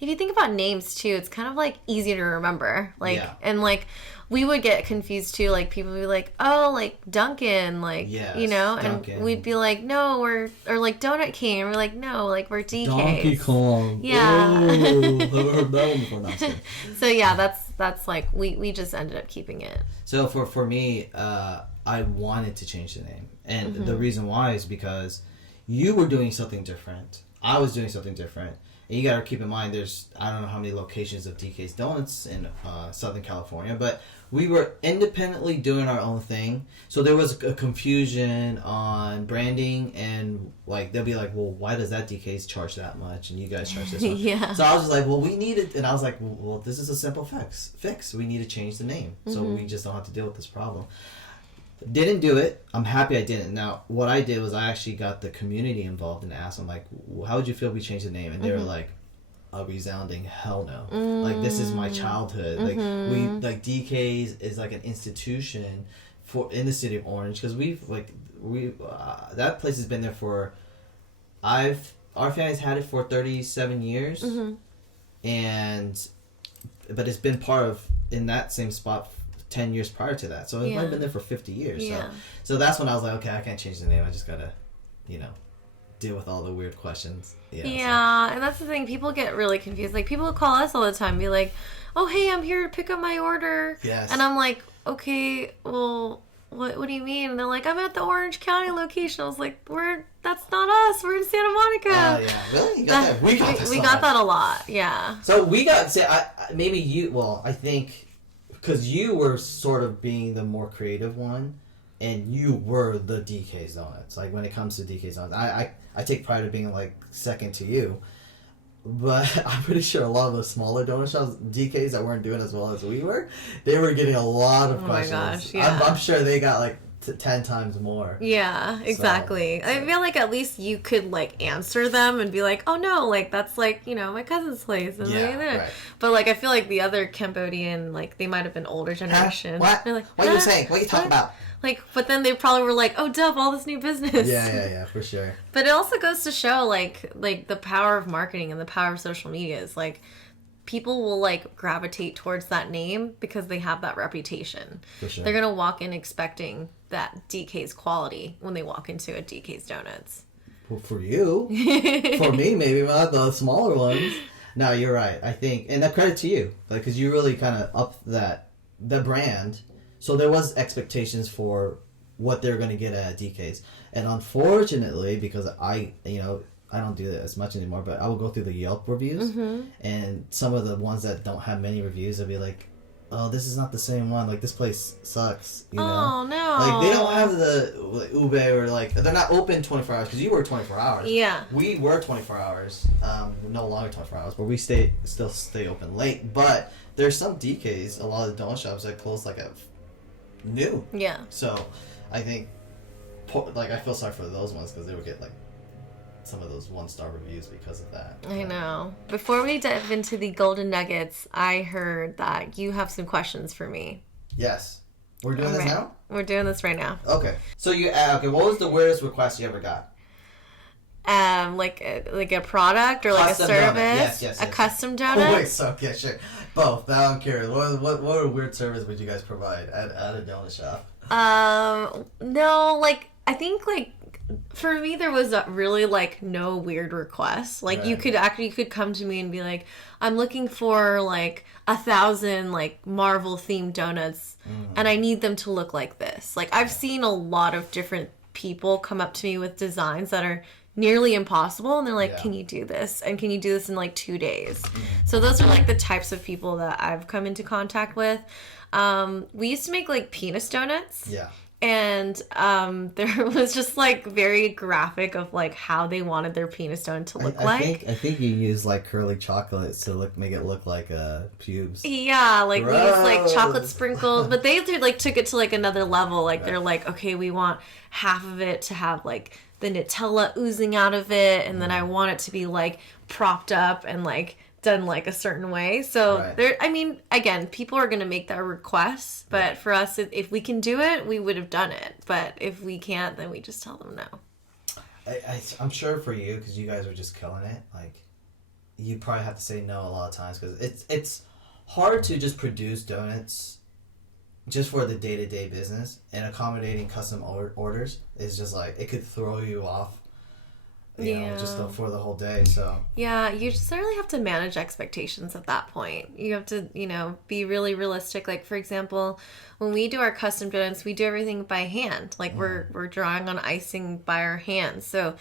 if you think about names too, it's kind of like easy to remember. Like, Yeah. and like we would get confused too. Like people would be like, oh, like Duncan, like, Yes, you know, and Duncan. we'd be like, no, or like Doughnut King. And we're like, no, like we're DKs. Donkey Kong. Yeah. Ooh, never heard that one before. No, I'm just kidding. So yeah, that's like, we just ended up keeping it. So for me, I wanted to change the name. And the reason why is because you were doing something different. I was doing something different. And you got to keep in mind, there's, I don't know how many locations of DK's Donuts in Southern California, but we were independently doing our own thing. So there was a confusion on branding, and like they'll be like, well, why does that DK's charge that much and you guys charge this much? Yeah. So I was just like, well, we need it. And I was like, well, this is a simple fix. We need to change the name. So we just don't have to deal with this problem. Didn't do it. I'm happy I didn't. Now, what I did was I actually got the community involved and asked them, like, how would you feel if we changed the name? And they were like, a resounding hell no. Like, this is my childhood. Like, DK's is like an institution in the city of Orange, because that place has been there for, our family's had it for 37 years, but it's been part of, in that same spot 10 years prior to that. So it might have been there for 50 years. Yeah. So that's when I was like, okay, I can't change the name. I just gotta, deal with all the weird questions. Yeah, and that's the thing. People get really confused. Like, people call us all the time and be like, oh, hey, I'm here to pick up my order. Yes. And I'm like, okay, well, what do you mean? And they're like, I'm at the Orange County location. I was like, that's not us. We're in Santa Monica. Oh, yeah. Really? You got that? We got that a lot, yeah. So we got, I think, because you were sort of being the more creative one, and you were the DK's Donuts. Like, when it comes to DK's Donuts, I take pride in being, like, second to you. But I'm pretty sure a lot of the smaller donut shops, DK's, that weren't doing as well as we were, they were getting a lot of questions. Oh my gosh, yeah. I'm sure they got, like, 10 times more. Yeah, exactly. So. I feel like at least you could, like, answer them and be like, oh no, like, that's like, my cousin's place. And right. But like, I feel like the other Cambodian, like, they might have been older generation. What? They're like, what are you saying? What are you talking about? Like, but then they probably were like, oh, Dub, all this new business. Yeah, for sure. But it also goes to show, like the power of marketing and the power of social media is, like, people will, like, gravitate towards that name because they have that reputation. For sure. They're going to walk in expecting that DK's quality when they walk into a DK's Donuts. Well, for you. For me, maybe not the smaller ones. No, you're right. I think, and that credit to you, like, because you really kind of upped the brand. So there was expectations for what they're going to get at DK's. And unfortunately, because I don't do that as much anymore, but I will go through the Yelp reviews. And some of the ones that don't have many reviews, they'll be like, oh, this is not the same one. Like, this place sucks, Oh, no. Like, they don't have the Ube, or, like, they're not open 24 hours, because you were 24 hours. Yeah. We were 24 hours. No longer 24 hours, but we still stay open late. But there's some DK's, a lot of the donut shops that close, like, at noon. Yeah. So, I think, like, I feel sorry for those ones, because they would get, like, some of those 1-star reviews because of that. I know. Before we dive into the golden nuggets, I heard that you have some questions for me. Yes. We're doing this now? We're doing this right now. Okay. So what was the weirdest request you ever got? Like a product or like custom a service? Yes. A custom donut? Oh, wait, so, yeah, sure. Both. Now I'm curious. What weird service would you guys provide at a donut shop? No, like, I think, like, for me, there was really, like, no weird requests. Like, right. you could come to me and be like, I'm looking for, like, 1,000, like, Marvel-themed donuts, and I need them to look like this. Like, I've seen a lot of different people come up to me with designs that are nearly impossible, and they're like, can you do this? And can you do this in, like, 2 days? So those are, like, the types of people that I've come into contact with. We used to make, like, penis donuts. Yeah. And there was just, like, very graphic of, like, how they wanted their penis donut to look like. I think you use, like, curly chocolate to make it look like pubes. Yeah, like, we used, like, chocolate sprinkles. But they, like, took it to, like, another level. Like, they're like, okay, we want half of it to have, like, the Nutella oozing out of it. And then I want it to be, like, propped up and, like, done like a certain way. So again, people are going to make that request, but for us, if we can do it, we would have done it. But if we can't, then we just tell them no. I'm sure for you, because you guys are just killing it. Like, you probably have to say no a lot of times because it's hard to just produce donuts just for the day-to-day business, and accommodating custom orders is just like, it could throw you off, you know, just for the whole day. So yeah, you just really have to manage expectations at that point. You have to, you know, be really realistic. Like, for example, when we do our custom donuts, we do everything by hand. Like, we're drawing on icing by our hands. So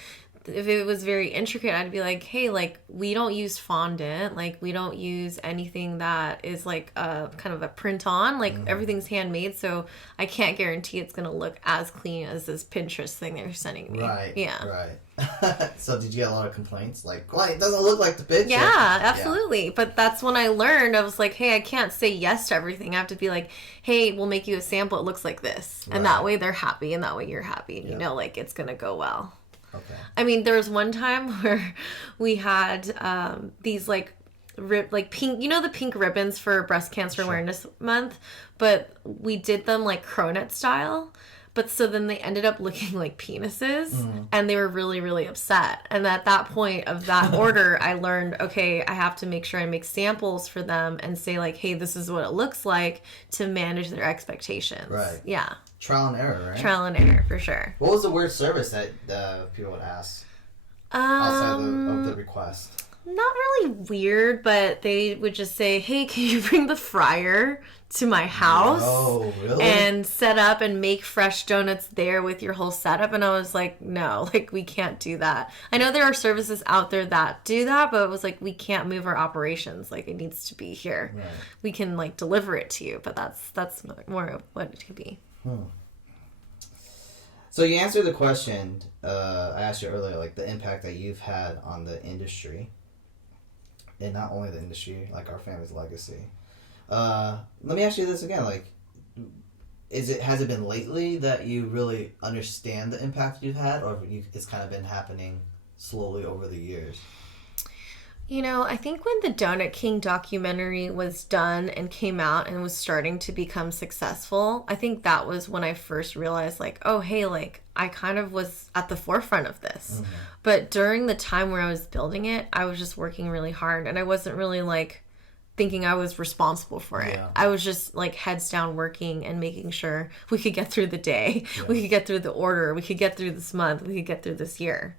if it was very intricate, I'd be like, hey, like, we don't use fondant. Like, we don't use anything that is like a kind of a print on. Like, everything's handmade, so I can't guarantee it's going to look as clean as this Pinterest thing they're sending me. Right. Yeah. Right. So did you get a lot of complaints? Like, well, it doesn't look like the picture. Yeah, absolutely. Yeah. But that's when I learned. I was like, hey, I can't say yes to everything. I have to be like, hey, we'll make you a sample. It looks like this. And that way they're happy, and that way you're happy. And you know, like, it's going to go well. Okay. I mean, there was one time where we had these like pink, you know, the pink ribbons for Breast Cancer Awareness Month, but we did them like cronut style. But so then they ended up looking like penises, and they were really, really upset. And at that point of that order, I learned, okay, I have to make sure I make samples for them and say like, hey, this is what it looks like, to manage their expectations. Right. Yeah. Trial and error, right? Trial and error, for sure. What was the weird service that people would ask outside of the request? Not really weird, but they would just say, hey, can you bring the fryer to my house? Oh, really? And set up and make fresh donuts there with your whole setup. And I was like, no, like, we can't do that. I know there are services out there that do that, but it was like, we can't move our operations. Like, it needs to be here. Right. We can, like, deliver it to you, but that's more of what it could be. So you answered the question I asked you earlier, like, the impact that you've had on the industry. And not only the industry, like our family's legacy. Let me ask you this again, like, has it been lately that you really understand the impact you've had, or it's kind of been happening slowly over the years? You know, I think when the Doughnut King documentary was done and came out and was starting to become successful, I think that was when I first realized, like, oh, hey, like, I kind of was at the forefront of this. But during the time where I was building it, I was just working really hard, and I wasn't really, like, thinking I was responsible for it. Yeah. I was just, like, heads down working and making sure we could get through the day. Yeah. We could get through the order. We could get through this month. We could get through this year.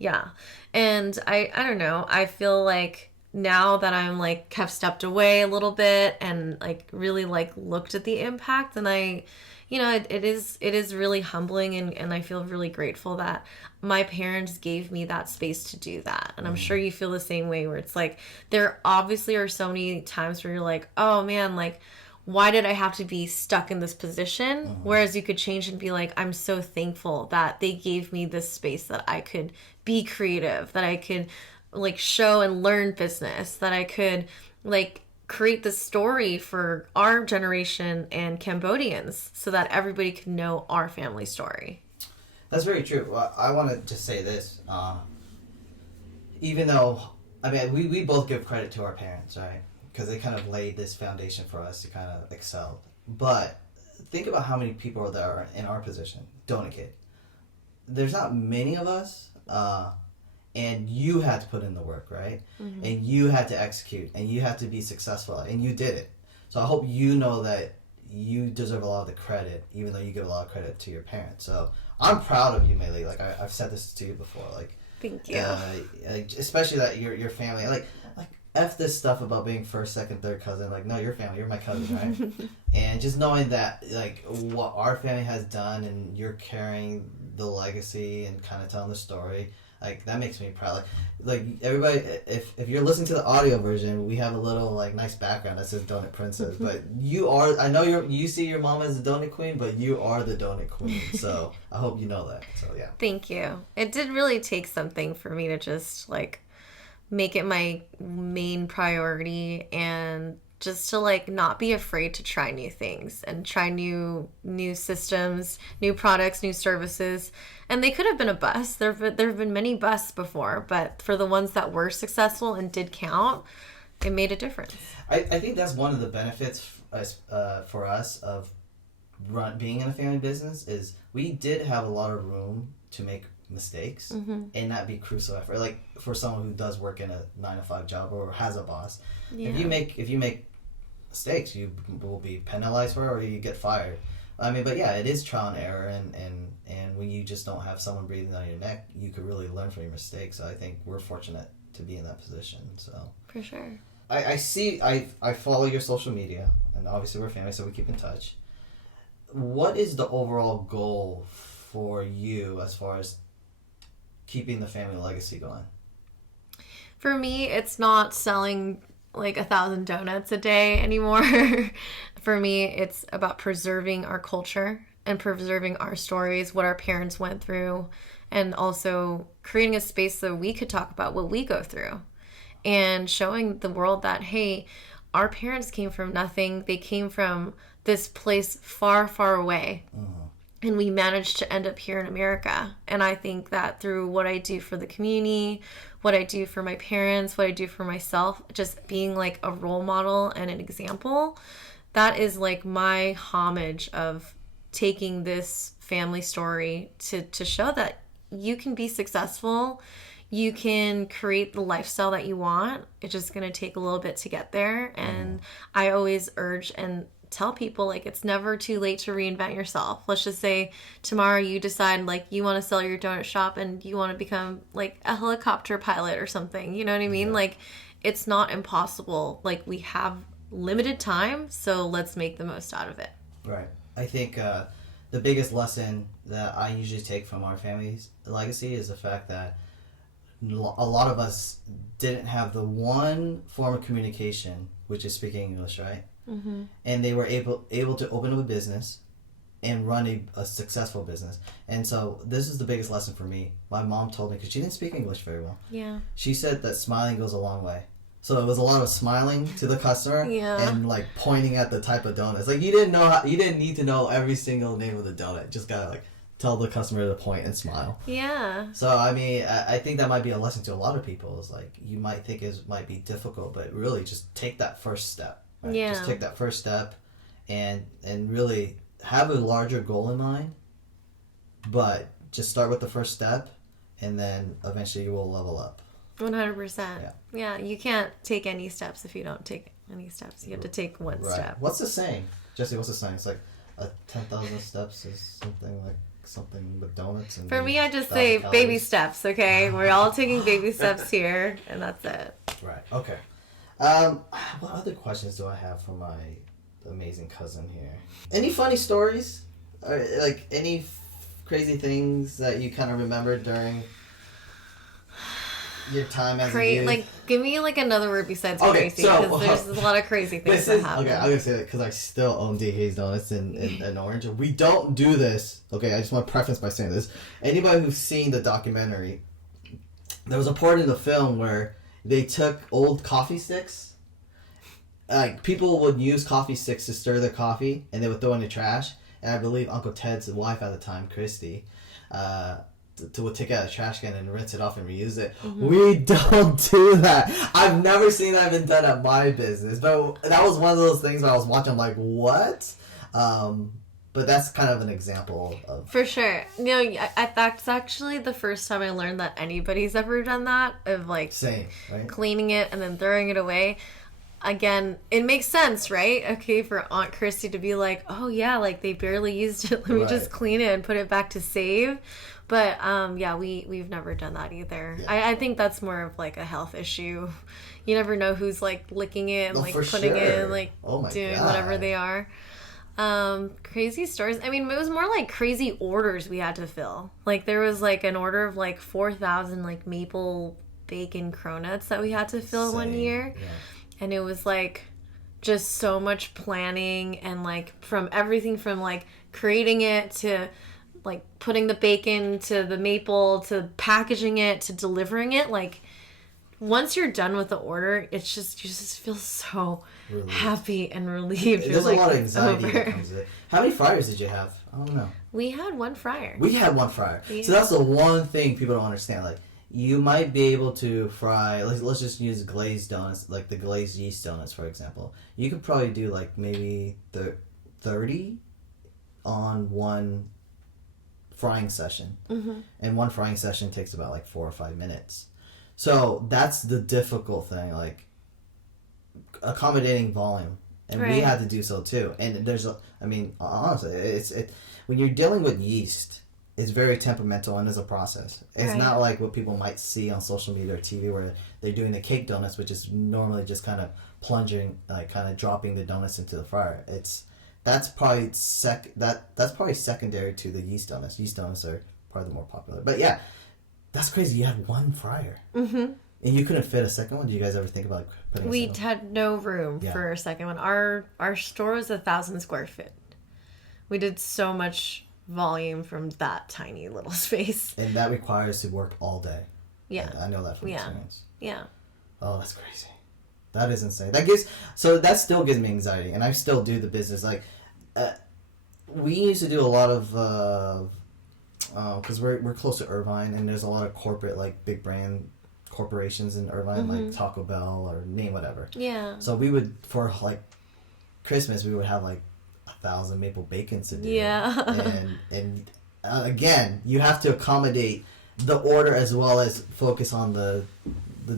Yeah. And I don't know. I feel like now that I'm like have stepped away a little bit and like really like looked at the impact, and I, you know, it is really humbling, and I feel really grateful that my parents gave me that space to do that. And I'm sure you feel the same way, where it's like there obviously are so many times where you're like, oh man, like, why did I have to be stuck in this position? Whereas you could change and be like, I'm so thankful that they gave me this space that I could be creative, that I could like show and learn business, that I could like create the story for our generation and Cambodians so that everybody could know our family story. That's very true. Well, I want to just say this. Even though, I mean, we both give credit to our parents, right? Because they kind of laid this foundation for us to kind of excel. But think about how many people that are in our position, Doughnut Kid. There's not many of us, and you had to put in the work, right? And you had to execute, and you had to be successful, and you did it. So I hope you know that you deserve a lot of the credit, even though you give a lot of credit to your parents. So I'm proud of you, Meili. Like, I've said this to you before. Like, thank you. Especially that your family, like F this stuff about being first, second, third cousin. Like, no, your family, you're my cousin, right? And just knowing that, like, what our family has done, and you're carrying the legacy and kind of telling the story, like, that makes me proud. Like everybody, if you're listening to the audio version, we have a little, like, nice background that says Doughnut Princess. But you are, I know you see your mom as the Doughnut Queen, but you are the Doughnut Queen. So I hope you know that. So, yeah. Thank you. It did really take something for me to just, like, make it my main priority, and just to like not be afraid to try new things and try new systems, new products, new services. And they could have been a bust. There have been many busts before, but for the ones that were successful and did count, it made a difference. I think that's one of the benefits for us of being in a family business, is we did have a lot of room to make mistakes and not be crucial effort. Like for someone who does work in a 9-to-5 job or has a boss, if you make mistakes, you will be penalized for it or you get fired. I mean, but yeah, it is trial and error, and when you just don't have someone breathing down your neck, you could really learn from your mistakes. So I think we're fortunate to be in that position. So for sure. I follow your social media, and obviously we're family, so we keep in touch. What is the overall goal for you as far as keeping the family legacy going? For me, it's not selling like 1,000 donuts a day anymore. For me, it's about preserving our culture and preserving our stories, what our parents went through, and also creating a space so we could talk about what we go through and showing the world that, hey, our parents came from nothing. They came from this place far, far away. And we managed to end up here in America. And I think that through what I do for the community, what I do for my parents, what I do for myself, just being like a role model and an example, that is like my homage of taking this family story to show that you can be successful. You can create the lifestyle that you want. It's just going to take a little bit to get there. And I always urge and tell people, like, it's never too late to reinvent yourself. Let's just say tomorrow you decide like you want to sell your donut shop and you want to become like a helicopter pilot or something. You know what I mean? Like, it's not impossible. Like, we have limited time, so let's make the most out of it. Right. I think the biggest lesson that I usually take from our family's legacy is the fact that a lot of us didn't have the one form of communication, which is speaking English, right? And they were able to open up a business and run a successful business. And so this is the biggest lesson for me. My mom told me, because she didn't speak English very well. Yeah. She said that smiling goes a long way. So it was a lot of smiling to the customer and like pointing at the type of donuts. Like you didn't need to know every single name of the donut. Just gotta like tell the customer to point and smile. Yeah. So I mean, I think that might be a lesson to a lot of people. Is like you might think it might be difficult, but really just take that first step. Right? Yeah. Just take that first step, and really have a larger goal in mind. But just start with the first step, and then eventually you will level up. 100%. Yeah, you can't take any steps if you don't take any steps. You have to take one step. What's the saying? Jesse, what's the saying? It's like 10,000 steps is something with donuts. And for me, I just say calories. Baby steps, okay? We're all taking baby steps here, and that's it. Right, okay. What other questions do I have for my amazing cousin here? Any funny stories? Or, like, any crazy things that you kind of remember during your time as a youth? Like, give me like another word besides crazy, because there's a lot of crazy things that happen. Okay, I'm gonna say that because I still own DH's Donuts in Orange. We don't do this. Okay, I just want to preface by saying this. Anybody who's seen the documentary, there was a part in the film where they took old coffee sticks. Like people would use coffee sticks to stir their coffee, and they would throw in the trash. And I believe Uncle Ted's wife at the time, Christy, would take it out of the trash can and rinse it off and reuse it. We don't do that. I've never seen that been done at my business. But that was one of those things where I was watching, I'm like, what? But that's kind of an example of... For sure. You know, that's actually the first time I learned that anybody's ever done that, of like right? Cleaning it and then throwing it away. Again, it makes sense, right? Okay, for Aunt Christy to be like, oh yeah, like they barely used it. Let me just clean it and put it back to save. But we've never done that either. Yeah. I think that's more of like a health issue. You never know who's like licking it and like putting it and like doing whatever they are. Crazy stories. I mean, it was more like crazy orders we had to fill. Like there was like an order of like 4,000 like maple bacon cronuts that we had to fill one year. Yeah. And it was like just so much planning and like from everything from like creating it to like putting the bacon to the maple to packaging it to delivering it. Like once you're done with the order, it's just, you just feel so happy and relieved. There's a lot of anxiety that comes with it. How many fryers did you have? I don't know. We had one fryer. Yeah. So that's the one thing people don't understand. Like you might be able to fry, let's just use glazed donuts, like the glazed yeast donuts, for example. You could probably do like maybe 30 on one frying session. And one frying session takes about like 4 or 5 minutes. So that's the difficult thing, like accommodating volume. And we had to do so too. And honestly, when you're dealing with yeast, it's very temperamental and is a process. It's not like what people might see on social media or TV where they're doing the cake donuts, which is normally just kind of plunging, like kind of dropping the donuts into the fryer. That's probably secondary to the yeast donuts. Yeast donuts are probably the more popular. But yeah, that's crazy. You had one fryer. And you couldn't fit a second one? Do you guys ever think about putting a second one? We had no room for a second one. Our store was 1,000 square feet. We did so much volume from that tiny little space. And that requires to work all day. Yeah. I know that from experience. Yeah. Oh, that's crazy. That is insane. That still gives me anxiety, and I still do the business. Like, we used to do a lot of, because we're close to Irvine, and there's a lot of corporate, like, big brand corporations in Irvine, like Taco Bell or name whatever. Yeah. So we would, for, like, Christmas, we would have, like, 1,000 maple bacons to do. Yeah. And again, you have to accommodate the order as well as focus on the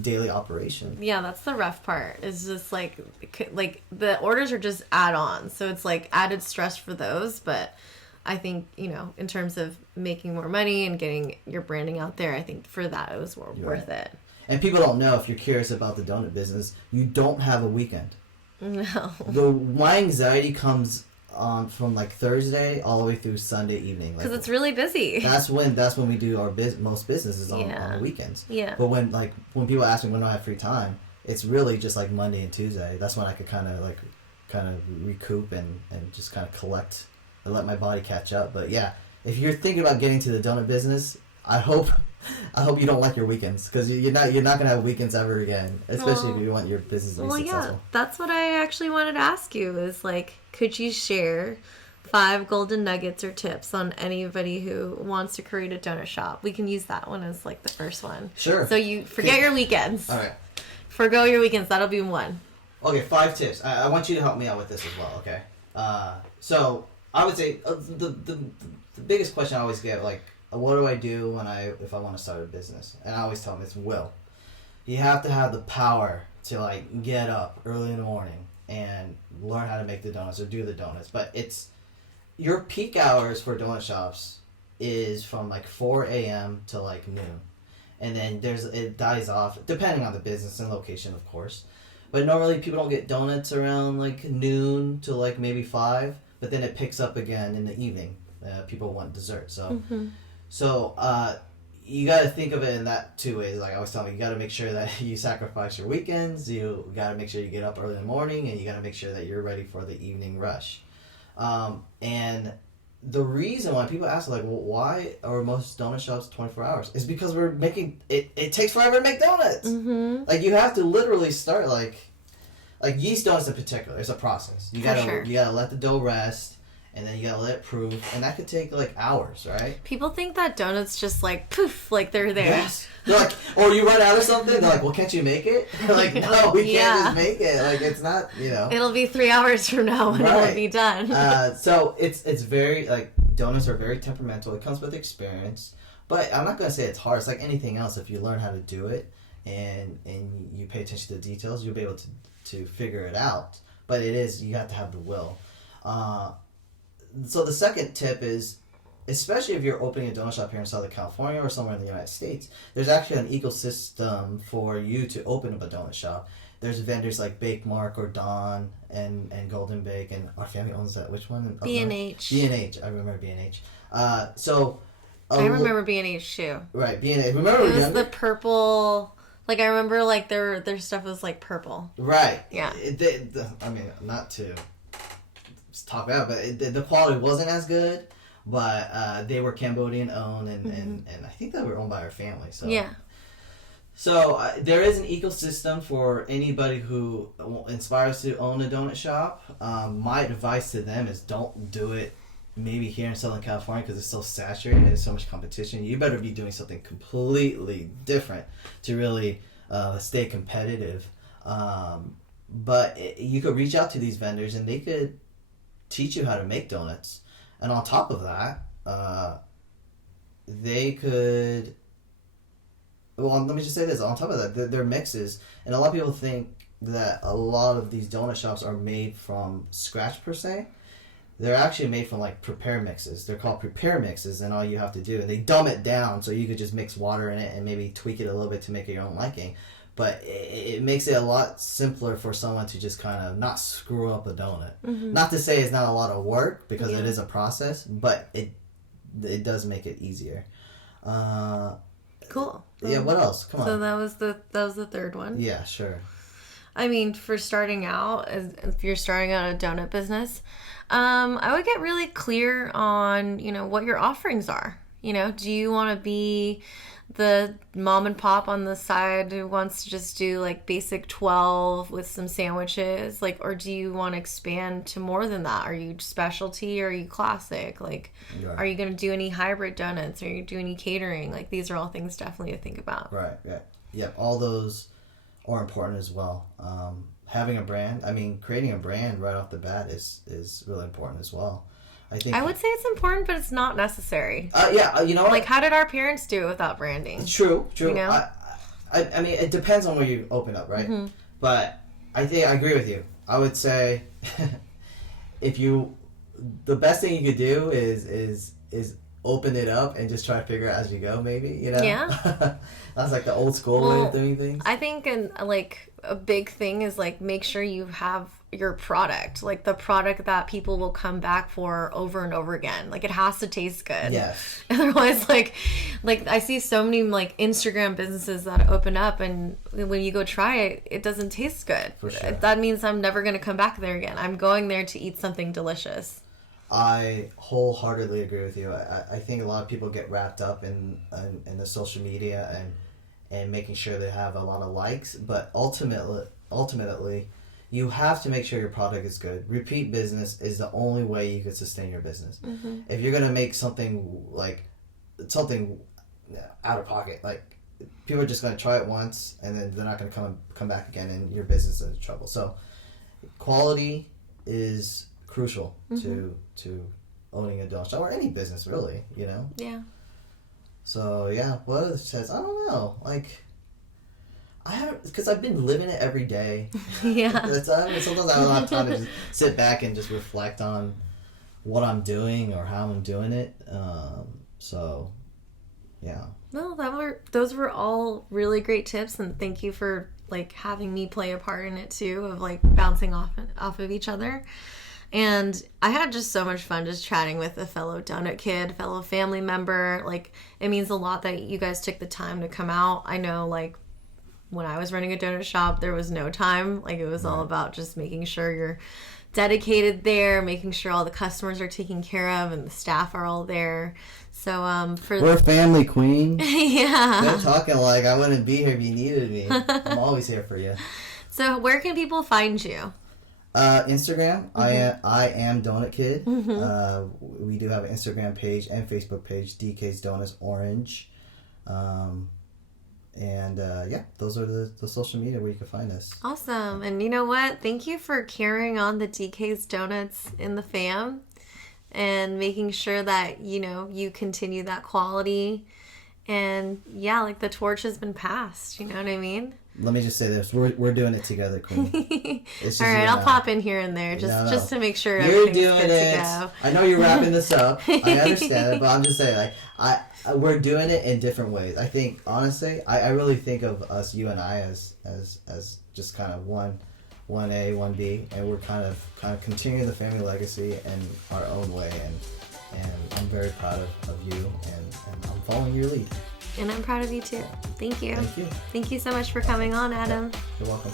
daily operation. Yeah, that's the rough part. It's just like the orders are just add-ons, so it's like added stress for those. But I think, in terms of making more money and getting your branding out there, I think for that it was worth it. And people don't know, if you're curious about the donut business, you don't have a weekend. No. My anxiety comes from like Thursday all the way through Sunday evening, because it's really busy. That's when we do our most businesses on the weekends. Yeah. But when people ask me when I have free time, it's really just like Monday and Tuesday. That's when I could kind of recoup and just kind of collect and let my body catch up. But yeah, if you're thinking about getting to the donut business, I hope you don't like your weekends, because you're not gonna have weekends ever again, especially if you want your business to be successful. Yeah, that's what I actually wanted to ask you is, like, could you share 5 golden nuggets or tips on anybody who wants to create a donut shop? We can use that one as like the first one. Sure. So you forget your weekends. All right. Forgo your weekends. That'll be 1. Okay, 5 tips. I want you to help me out with this as well. Okay. So I would say the biggest question I always get, like, what do I do if I want to start a business? And I always tell them it's will. You have to have the power to, like, get up early in the morning and learn how to make the donuts or do the donuts. But it's your peak hours for donut shops is from like 4 a.m. to like noon. And then it dies off depending on the business and location, of course. But normally people don't get donuts around like noon to like maybe 5, but then it picks up again in the evening. People want dessert. So you got to think of it in that 2 ways. Like I was telling you, got to make sure that you sacrifice your weekends. You got to make sure you get up early in the morning, and you got to make sure that you're ready for the evening rush. And the reason why people ask, like, well, why are most donut shops 24 hours? Is because we're making it. It takes forever to make donuts. Like you have to literally start like yeast donuts in particular. It's a process. You gotta let the dough rest. And then you gotta let it proof, and that could take like hours, right? People think that donuts just like poof, like they're there. Yes. They're like, or you run out of something, they're like, well, can't you make it? They're like, no, we can't just make it. Like, it's not, It'll be 3 hours from now and it'll be done. So it's very, like, donuts are very temperamental. It comes with experience. But I'm not gonna say it's hard. It's like anything else. If you learn how to do it and you pay attention to the details, you'll be able to figure it out. But you have to have the will. So the second tip is, especially if you're opening a donut shop here in Southern California or somewhere in the United States, there's actually an ecosystem for you to open up a donut shop. There's vendors like Bake Mark or Dawn and Golden Bake, and our family owns that. Which one? B&H. B&H. I remember B&H. I remember B&H too. Right, B&H. Remember it was the purple. Like I remember, like their stuff was like purple. Right. Yeah. Not to talk about, but the quality wasn't as good. But they were Cambodian owned, and I think they were owned by our family. So yeah. So there is an ecosystem for anybody who inspires to own a donut shop. My advice to them is don't do it maybe here in Southern California because it's so saturated and there's so much competition. You better be doing something completely different to really stay competitive. But you could reach out to these vendors and they could teach you how to make donuts. And on top of that, they could. Well, let me just say this. On top of that, they're mixes, and a lot of people think that a lot of these donut shops are made from scratch per se. They're actually made from like prepare mixes. They're called prepare mixes, and all you have to do, and they dumb it down so you could just mix water in it and maybe tweak it a little bit to make it your own liking. But it makes it a lot simpler for someone to just kind of not screw up a donut. Mm-hmm. Not to say it's not a lot of work, because it is a process, but it does make it easier. Cool. Yeah, what else? Come on. So that was the third one. Yeah, sure. I mean, for starting out, if you're starting out a donut business, I would get really clear on, what your offerings are. Do you want to be the mom and pop on the side who wants to just do like basic 12 with some sandwiches, or do you want to expand to more than that? Are you specialty or are you classic? Are you going to do any hybrid donuts? Are you do any catering? These are all things definitely to think about. Right. Yeah. All those are important as well. Having a brand, creating a brand right off the bat is really important as well. I would say it's important, but it's not necessary. You know what? How did our parents do it without branding? True. It depends on where you open up, right? Mm-hmm. But I agree with you. I would say the best thing you could do is open it up and just try to figure it out as you go, maybe, Yeah. That's the old school way of doing things. I think a big thing is make sure you have your product, the product that people will come back for over and over again. It has to taste good. Yes. Otherwise, I see so many Instagram businesses that open up, and when you go try it, it doesn't taste good. For sure. That means I'm never going to come back there again. I'm going there to eat something delicious. I wholeheartedly agree with you. I think a lot of people get wrapped up in the social media and making sure they have a lot of likes, but ultimately, you have to make sure your product is good. Repeat business is the only way you can sustain your business. Mm-hmm. If you're gonna make something out of pocket, people are just gonna try it once and then they're not gonna come back again, and your business is in trouble. So, quality is crucial to owning a donut shop or any business, really. Yeah. So yeah, what other says? I don't know. Because I've been living it every day. Yeah. Sometimes I don't have time to just sit back and just reflect on what I'm doing or how I'm doing it. So, yeah. Well, those were all really great tips, and thank you for having me play a part in it too, of bouncing off of each other. And I had just so much fun just chatting with a fellow donut kid, fellow family member. It means a lot that you guys took the time to come out. I know, when I was running a donut shop, there was no time. It was all about just making sure you're dedicated there, making sure all the customers are taken care of and the staff are all there. So we're family, queen. Yeah. They're talking I wouldn't be here if you needed me. I'm always here for you. So where can people find you? Instagram. Mm-hmm. I am Donut Kid. Mm-hmm. We do have an Instagram page and Facebook page, DK's Donuts Orange. Those are the social media where you can find us. Awesome. And you know what? Thank you for carrying on the DK's Donuts in the fam and making sure that, you continue that quality. And the torch has been passed. You know what I mean? Let me just say this. We're doing it together, Queen. All right, I'll pop in here and there just to make sure you're everything's doing good it. to go. I know you're wrapping this up. I understand it, but I'm just saying, we're doing it in different ways. I think, honestly, I really think of us, you and I, as just kind of one A, one B, and we're kind of continuing the family legacy in our own way, and I'm very proud of you, and I'm following your lead. And I'm proud of you too. Thank you. Thank you. Thank you so much for coming on, Adam. You're welcome.